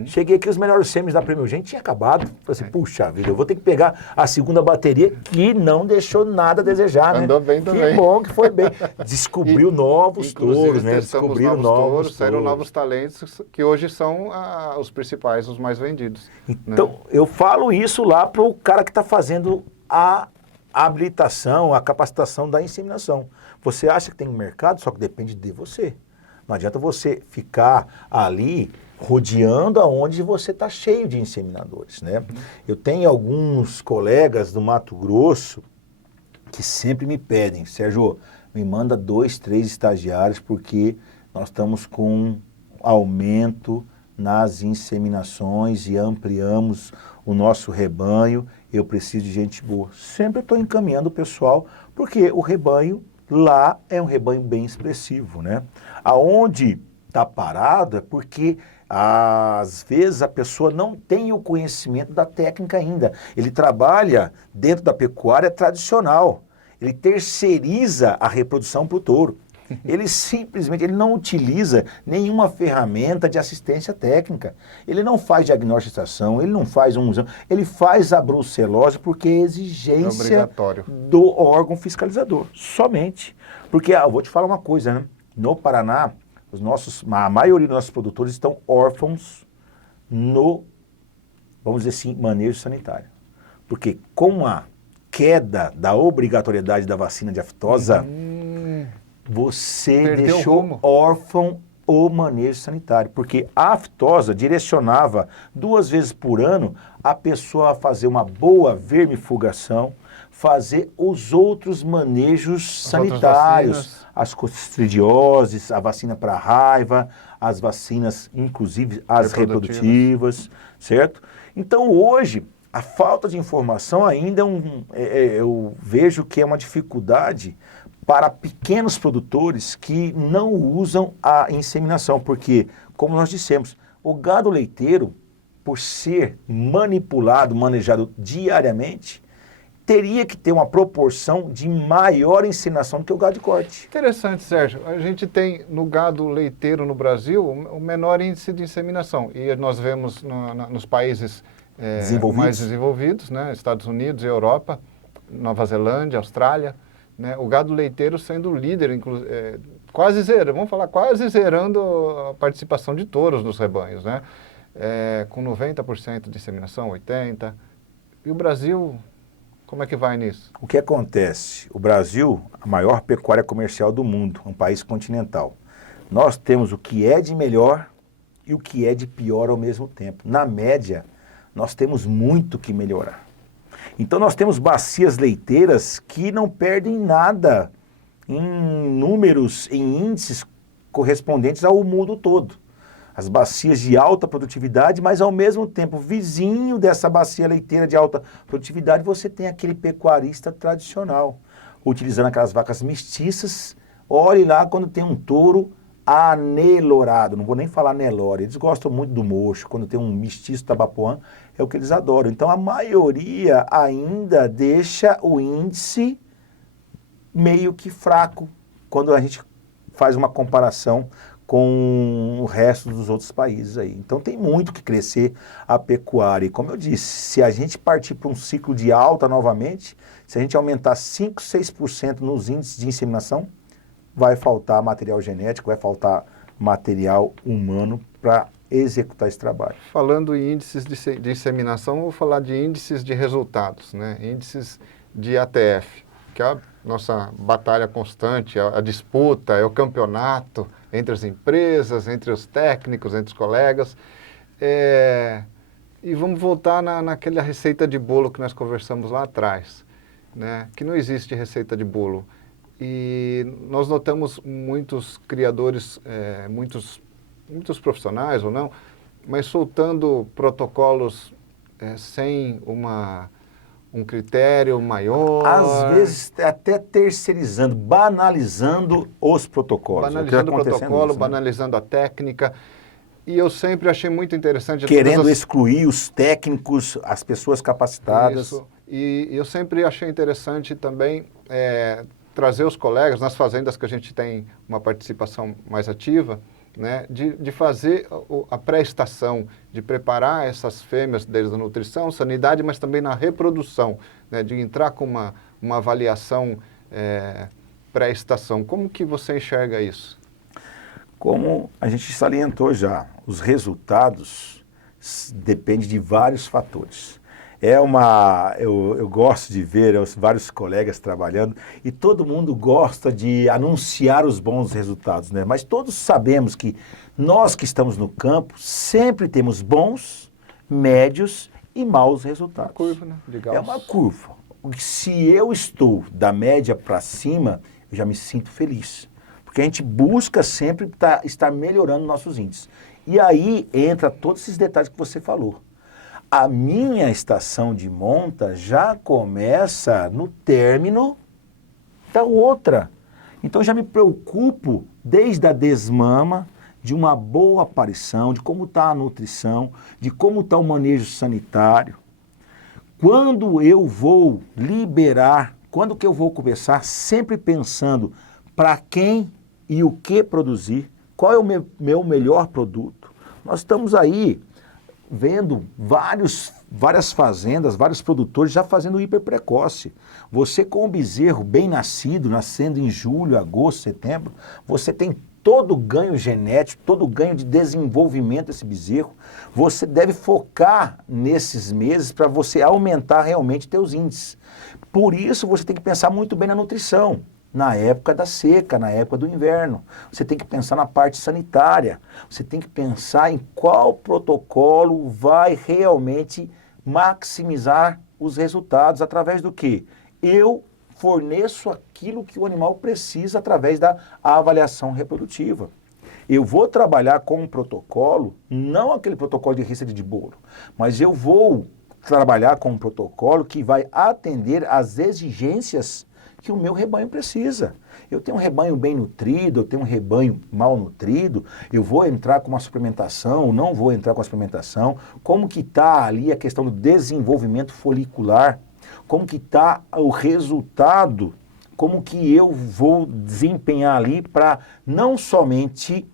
Cheguei aqui, os melhores sêmenes da Primogente tinha acabado. Falei assim, puxa vida, eu vou ter que pegar a segunda bateria que não deixou nada a desejar, né? Andou bem também. Que bom que foi bem. Descobriu novos touros, né? Descobriram novos touros. Saíram novos talentos que hoje são os principais, os mais vendidos. Então, né? eu falo isso lá para o cara que está fazendo a habilitação, a capacitação da inseminação. Você acha que tem um mercado, só que depende de você. Não adianta você ficar ali rodeando aonde você está cheio de inseminadores, né? Eu tenho alguns colegas do Mato Grosso que sempre me pedem, Sérgio, me manda 2, 3 estagiários porque nós estamos com aumento nas inseminações e ampliamos o nosso rebanho, eu preciso de gente boa. Sempre estou encaminhando o pessoal, porque o rebanho lá é um rebanho bem expressivo, né? Aonde está parado é porque às vezes a pessoa não tem o conhecimento da técnica ainda. Ele trabalha dentro da pecuária tradicional, ele terceiriza a reprodução para o touro. Ele simplesmente não utiliza nenhuma ferramenta de assistência técnica. Ele não faz diagnóstico de estação, ele não faz ele faz a brucelose porque é exigência do órgão fiscalizador, somente. Porque, eu vou te falar uma coisa, né? No Paraná, a maioria dos nossos produtores estão órfãos no, vamos dizer assim, manejo sanitário. Porque com a queda da obrigatoriedade da vacina de aftosa, você Perdeu deixou órfão o manejo sanitário, porque a aftosa direcionava 2 vezes por ano a pessoa a fazer uma boa vermifugação, fazer os outros manejos sanitários, as costridioses, a vacina para raiva, as vacinas, inclusive as reprodutivas, certo? Então hoje, a falta de informação ainda eu vejo que é uma dificuldade para pequenos produtores que não usam a inseminação, porque, como nós dissemos, o gado leiteiro, por ser manipulado, manejado diariamente, teria que ter uma proporção de maior inseminação do que o gado de corte. Interessante, Sérgio. A gente tem no gado leiteiro no Brasil o menor índice de inseminação. E nós vemos nos países mais desenvolvidos, né? Estados Unidos e Europa, Nova Zelândia, Austrália, né? O gado leiteiro sendo o líder, quase zerando a participação de touros nos rebanhos, né? Com 90% de inseminação, 80%. E o Brasil, como é que vai nisso? O que acontece? O Brasil, a maior pecuária comercial do mundo, um país continental. Nós temos o que é de melhor e o que é de pior ao mesmo tempo. Na média, nós temos muito que melhorar. Então nós temos bacias leiteiras que não perdem nada em números, em índices correspondentes ao mundo todo. As bacias de alta produtividade, mas ao mesmo tempo, vizinho dessa bacia leiteira de alta produtividade, você tem aquele pecuarista tradicional, utilizando aquelas vacas mestiças. Olhe lá quando tem um touro anelorado, não vou nem falar Nelore, eles gostam muito do mocho, quando tem um mestiço tabapuã, é o que eles adoram. Então a maioria ainda deixa o índice meio que fraco, quando a gente faz uma comparação com o resto dos outros países aí. Então tem muito que crescer a pecuária. E como eu disse, se a gente partir para um ciclo de alta novamente, se a gente aumentar 5, 6% nos índices de inseminação, vai faltar material genético, vai faltar material humano para executar esse trabalho. Falando em índices de inseminação, vou falar de índices de resultados, né? Índices de ATF, que é a nossa batalha constante, a disputa, é o campeonato entre as empresas, entre os técnicos, entre os colegas. E vamos voltar naquela receita de bolo que nós conversamos lá atrás, né? Que não existe receita de bolo. E nós notamos muitos criadores, muitos profissionais ou não, mas soltando protocolos sem um critério maior. Às vezes até terceirizando, banalizando os protocolos. Banalizando o protocolo, isso, banalizando a técnica. E eu sempre achei muito interessante... Querendo excluir os técnicos, as pessoas capacitadas. Isso. E eu sempre achei interessante também trazer os colegas, nas fazendas que a gente tem uma participação mais ativa, né, de fazer a pré-estação, de preparar essas fêmeas desde a nutrição, sanidade, mas também na reprodução, né, de entrar com uma avaliação pré-estação. Como que você enxerga isso? Como a gente salientou já, os resultados dependem de vários fatores. Eu gosto de ver vários colegas trabalhando e todo mundo gosta de anunciar os bons resultados, né? Mas todos sabemos que nós que estamos no campo sempre temos bons, médios e maus resultados. Uma curva, né? De Gauss. É uma curva. Se eu estou da média para cima, eu já me sinto feliz. Porque a gente busca sempre estar melhorando nossos índices. E aí entra todos esses detalhes que você falou. A minha estação de monta já começa no término da outra. Então já me preocupo desde a desmama, de uma boa aparição, de como está a nutrição, de como está o manejo sanitário. Quando eu vou liberar, quando que eu vou começar, sempre pensando para quem e o que produzir, qual é o meu melhor produto. Nós estamos aí vendo várias fazendas, vários produtores já fazendo hiperprecoce. Você com o bezerro bem nascido, nascendo em julho, agosto, setembro, você tem todo o ganho genético, todo o ganho de desenvolvimento desse bezerro. Você deve focar nesses meses para você aumentar realmente teus índices. Por isso você tem que pensar muito bem na nutrição. Na época da seca, na época do inverno. Você tem que pensar na parte sanitária. Você tem que pensar em qual protocolo vai realmente maximizar os resultados através do quê? Eu forneço aquilo que o animal precisa através da avaliação reprodutiva. Eu vou trabalhar com um protocolo, não aquele protocolo de receita de bolo, mas eu vou trabalhar com um protocolo que vai atender às exigências que o meu rebanho precisa. Eu tenho um rebanho bem nutrido, eu tenho um rebanho mal nutrido, eu vou entrar com uma suplementação, não vou entrar com a suplementação, como que está ali a questão do desenvolvimento folicular, como que está o resultado, como que eu vou desempenhar ali para não somente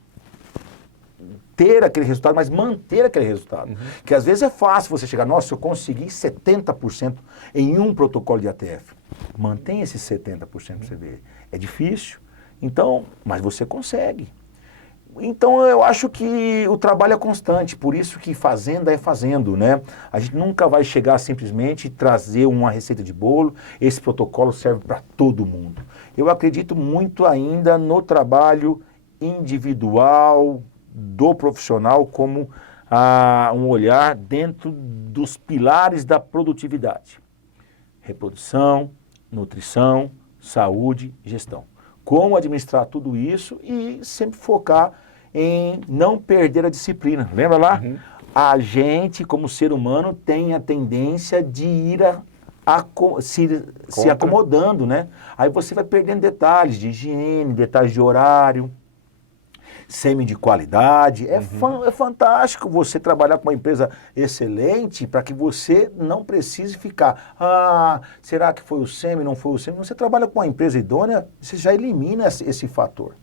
ter aquele resultado, mas manter aquele resultado. Que às vezes é fácil você chegar, nossa, eu consegui 70% em um protocolo de ATF. Mantém esses 70% para você ver. É difícil, então, mas você consegue. Então eu acho que o trabalho é constante, por isso que fazenda é fazendo, né? A gente nunca vai chegar simplesmente e trazer uma receita de bolo, esse protocolo serve para todo mundo. Eu acredito muito ainda no trabalho individual do profissional como um olhar dentro dos pilares da produtividade. Reprodução, nutrição, saúde, gestão. Como administrar tudo isso e sempre focar em não perder a disciplina. Lembra lá? A gente, como ser humano, tem a tendência de ir se acomodando, né? Aí você vai perdendo detalhes de higiene, detalhes de horário, sêmen de qualidade. É fantástico você trabalhar com uma empresa excelente para que você não precise ficar, será que foi o sêmen, não foi o sêmen? Você trabalha com uma empresa idônea, você já elimina esse fator.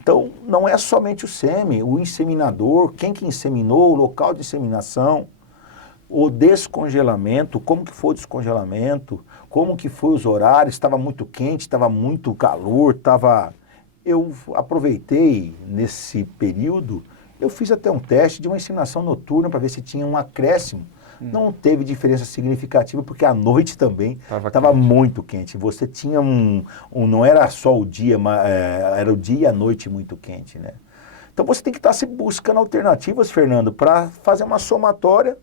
Então, não é somente o sêmen, o inseminador, quem que inseminou, o local de inseminação, o descongelamento, como que foi o descongelamento, como que foi os horários, estava muito quente, estava muito calor, Eu aproveitei nesse período, eu fiz até um teste de uma inseminação noturna para ver se tinha um acréscimo. Não teve diferença significativa, porque à noite também estava muito quente. Você tinha não era só o dia, mas era o dia e a noite muito quente, né? Então você tem que estar se buscando alternativas, Fernando, para fazer uma somatória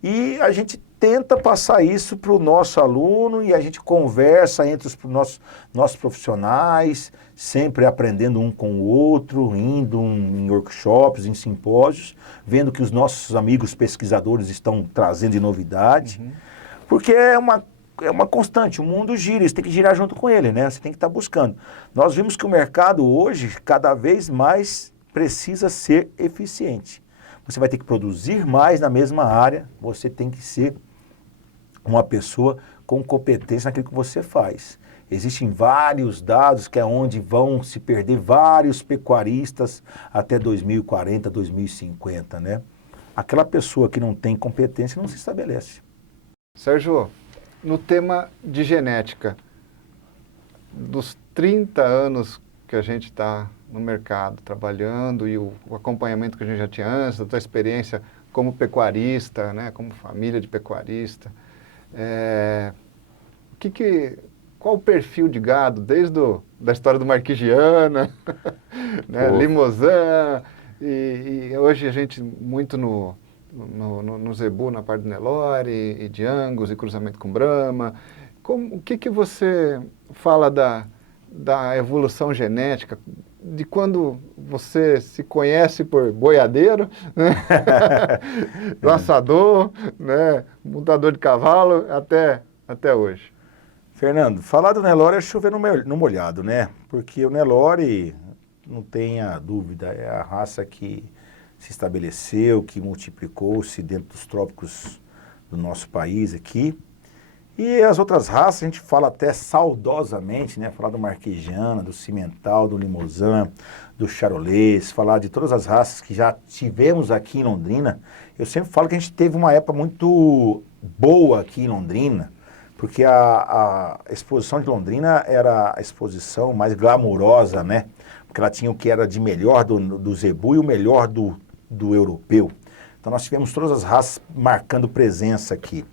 e a gente tenta passar isso para o nosso aluno e a gente conversa entre os nossos profissionais, sempre aprendendo um com o outro, indo em workshops, em simpósios, vendo que os nossos amigos pesquisadores estão trazendo de novidade, porque é uma constante, o mundo gira, você tem que girar junto com ele, né? Você tem que estar buscando. Nós vimos que o mercado hoje, cada vez mais, precisa ser eficiente. Você vai ter que produzir mais na mesma área, você tem que ser uma pessoa com competência naquilo que você faz. Existem vários dados que é onde vão se perder vários pecuaristas até 2040, 2050, né? Aquela pessoa que não tem competência não se estabelece. Sérgio, no tema de genética, dos 30 anos que a gente está no mercado trabalhando e o acompanhamento que a gente já tinha antes, da tua experiência como pecuarista, né, como família de pecuarista, qual o perfil de gado, desde da história do Marquigiana, né, Limousin, e hoje a gente muito no Zebu, na parte do Nelore, e de Angus, e cruzamento com Brahma. O que você fala da evolução genética, de quando você se conhece por boiadeiro, né? Laçador, né? Montador de cavalo, até hoje? Fernando, falar do Nelore é chover no molhado, né? Porque o Nelore, não tenha dúvida, é a raça que se estabeleceu, que multiplicou-se dentro dos trópicos do nosso país aqui. E as outras raças, a gente fala até saudosamente, né? Falar do Marquejana, do Cimental, do Limousin, do Charolês, falar de todas as raças que já tivemos aqui em Londrina. Eu sempre falo que a gente teve uma época muito boa aqui em Londrina, porque a exposição de Londrina era a exposição mais glamurosa, né? Porque ela tinha o que era de melhor do Zebu e o melhor do europeu. Então nós tivemos todas as raças marcando presença aqui.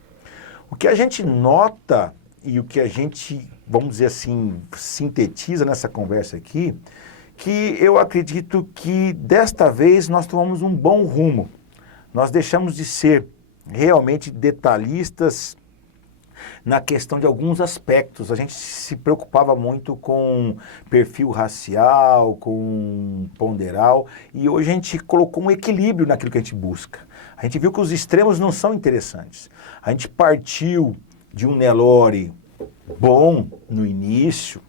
O que a gente nota e o que a gente, vamos dizer assim, sintetiza nessa conversa aqui, que eu acredito que desta vez nós tomamos um bom rumo. Nós deixamos de ser realmente detalhistas na questão de alguns aspectos. A gente se preocupava muito com perfil racial, com ponderal, e hoje a gente colocou um equilíbrio naquilo que a gente busca. A gente viu que os extremos não são interessantes. A gente partiu de um Nelore bom no início,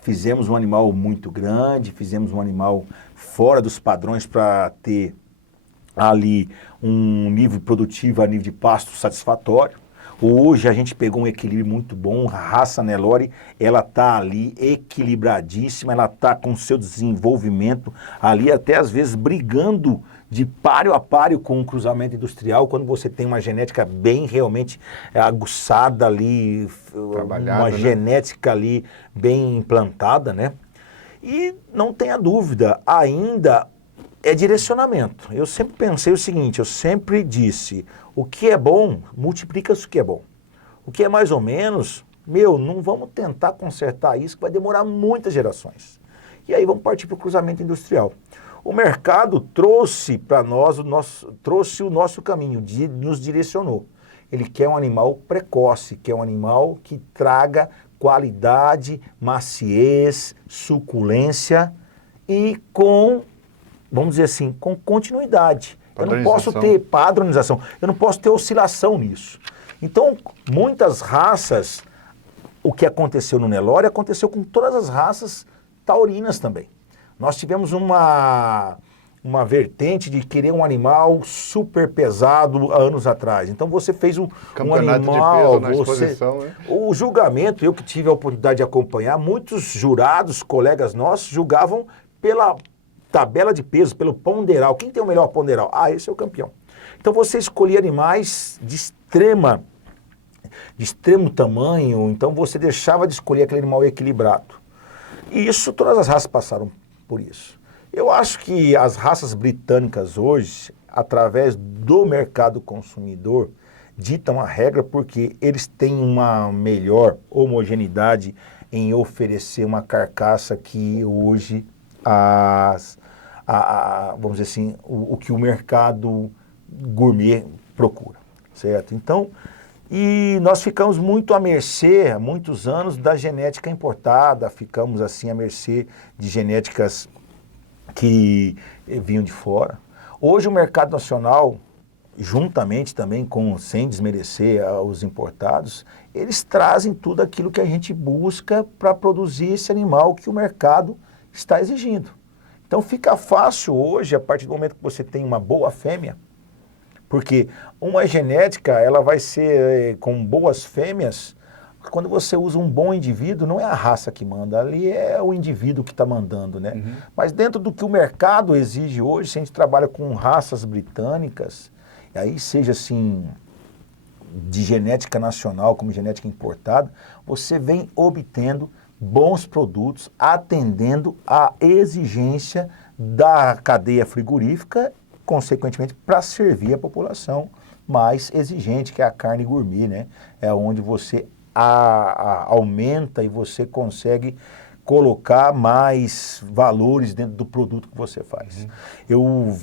fizemos um animal muito grande, fizemos um animal fora dos padrões para ter ali um nível produtivo a nível de pasto satisfatório. Hoje a gente pegou um equilíbrio muito bom, a raça Nelore, ela está ali equilibradíssima, ela está com seu desenvolvimento ali até às vezes brigando de páreo a páreo com o cruzamento industrial, quando você tem uma genética bem realmente aguçada ali, uma genética ali bem implantada, né? E não tenha dúvida, ainda é direcionamento. Eu sempre pensei o seguinte, eu sempre disse, o que é bom, multiplica-se o que é bom. O que é mais ou menos, não vamos tentar consertar isso, que vai demorar muitas gerações. E aí vamos partir para o cruzamento industrial. O mercado trouxe para nós, trouxe o nosso caminho, nos direcionou. Ele quer um animal precoce, quer um animal que traga qualidade, maciez, suculência e com, vamos dizer assim, com continuidade. Eu não posso ter padronização, eu não posso ter oscilação nisso. Então, muitas raças, o que aconteceu no Nelore, aconteceu com todas as raças taurinas também. Nós tivemos uma vertente de querer um animal super pesado há anos atrás. Então você fez um animal... de peso na exposição, né? O julgamento, eu que tive a oportunidade de acompanhar, muitos jurados, colegas nossos, julgavam pela tabela de peso, pelo ponderal. Quem tem o melhor ponderal? Ah, esse é o campeão. Então você escolhia animais de extremo tamanho, então você deixava de escolher aquele animal equilibrado. E isso, todas as raças passaram por isso. Eu acho que as raças britânicas hoje, através do mercado consumidor, ditam a regra porque eles têm uma melhor homogeneidade em oferecer uma carcaça que hoje vamos dizer assim, o que o mercado gourmet procura, certo? Então, e nós ficamos muito à mercê, há muitos anos, da genética importada, ficamos assim à mercê de genéticas que vinham de fora. Hoje o mercado nacional, juntamente também sem desmerecer os importados, eles trazem tudo aquilo que a gente busca para produzir esse animal que o mercado está exigindo. Então fica fácil hoje, a partir do momento que você tem uma boa fêmea, Porque uma genética, ela vai ser com boas fêmeas. Quando você usa um bom indivíduo, não é a raça que manda, ali é o indivíduo que está mandando, né? Mas dentro do que o mercado exige hoje, se a gente trabalha com raças britânicas, e aí seja assim, de genética nacional como genética importada, você vem obtendo bons produtos, atendendo à exigência da cadeia frigorífica, consequentemente, para servir a população mais exigente, que é a carne gourmet, né? É onde você aumenta e você consegue colocar mais valores dentro do produto que você faz. Eu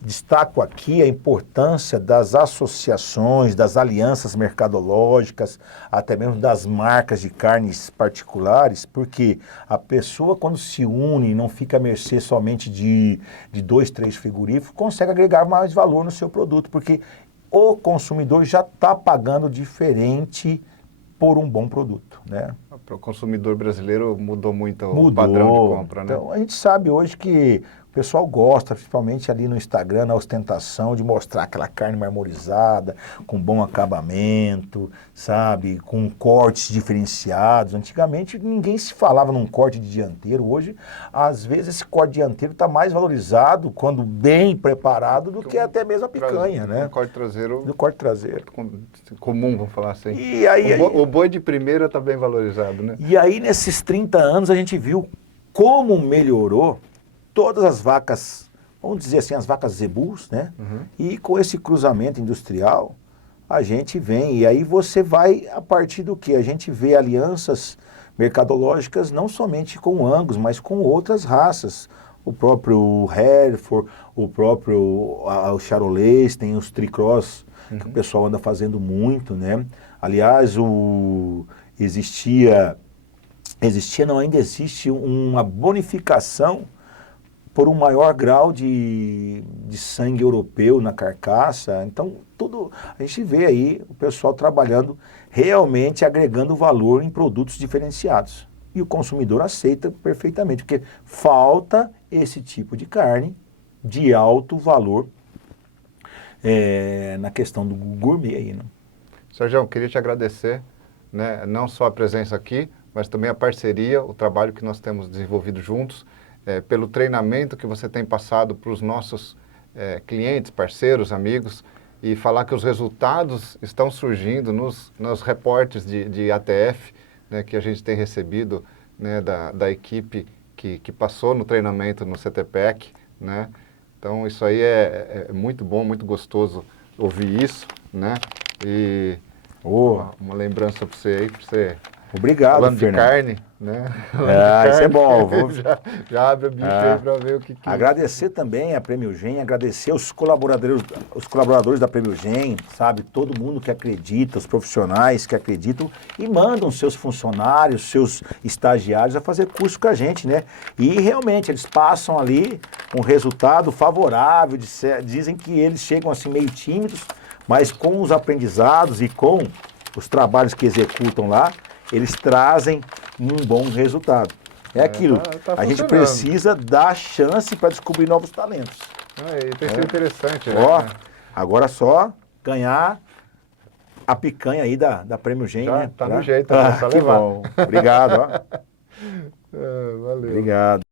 destaco aqui a importância das associações, das alianças mercadológicas, até mesmo das marcas de carnes particulares, porque a pessoa, quando se une, não fica à mercê somente de 2, 3 frigoríficos, consegue agregar mais valor no seu produto, porque o consumidor já está pagando diferente por um bom produto, né? Para o consumidor brasileiro mudou muito o Mudou. padrão de compra, né? Então, a gente sabe hoje que o pessoal gosta, principalmente ali no Instagram, na ostentação, de mostrar aquela carne marmorizada, com bom acabamento, sabe? Com cortes diferenciados. Antigamente, ninguém se falava num corte de dianteiro. Hoje, às vezes, esse corte dianteiro está mais valorizado, quando bem preparado, do que até mesmo a picanha, né? O corte traseiro. Do corte traseiro. Comum, vamos falar assim. E aí, o boi de primeira está bem valorizado, né? E aí, nesses 30 anos, a gente viu como melhorou todas as vacas, vamos dizer assim, as vacas zebus, né? E com esse cruzamento industrial, a gente vem, e aí você vai a partir do que? A gente vê alianças mercadológicas não somente com Angus, mas com outras raças. O próprio Hereford, o próprio o Charolais, tem os Tricross, que o pessoal anda fazendo muito, né? Aliás, ainda existe uma bonificação por um maior grau de sangue europeu na carcaça. Então, tudo a gente vê aí o pessoal trabalhando, realmente agregando valor em produtos diferenciados. E o consumidor aceita perfeitamente, porque falta esse tipo de carne de alto valor na questão do gourmet aí, né? Sérgio, queria te agradecer, né, não só a presença aqui, mas também a parceria, o trabalho que nós temos desenvolvido juntos, pelo treinamento que você tem passado para os nossos clientes, parceiros, amigos, e falar que os resultados estão surgindo nos reportes de ATF, né, que a gente tem recebido, né, da equipe que passou no treinamento no CTPEC, né? Então isso aí é muito bom, muito gostoso ouvir isso, né? E uma lembrança para você aí, para você... Obrigado, falando Fernando. de carne, né? Isso é bom. Já abre o bicho aí para ver o que... Agradecer também a Prêmio Gen, agradecer os colaboradores da Prêmio Gen, sabe? Todo mundo que acredita, os profissionais que acreditam e mandam seus funcionários, seus estagiários a fazer curso com a gente, né? E realmente eles passam ali um resultado favorável, dizem que eles chegam assim meio tímidos, mas com os aprendizados e com os trabalhos que executam lá, eles trazem um bom resultado. É aquilo, a gente precisa dar chance para descobrir novos talentos. E tem sido interessante, né? Ó, agora só ganhar a picanha aí da Prêmio Gen, Já né? tá no jeito, é só que levar. bom. Obrigado, ó. Valeu. Obrigado.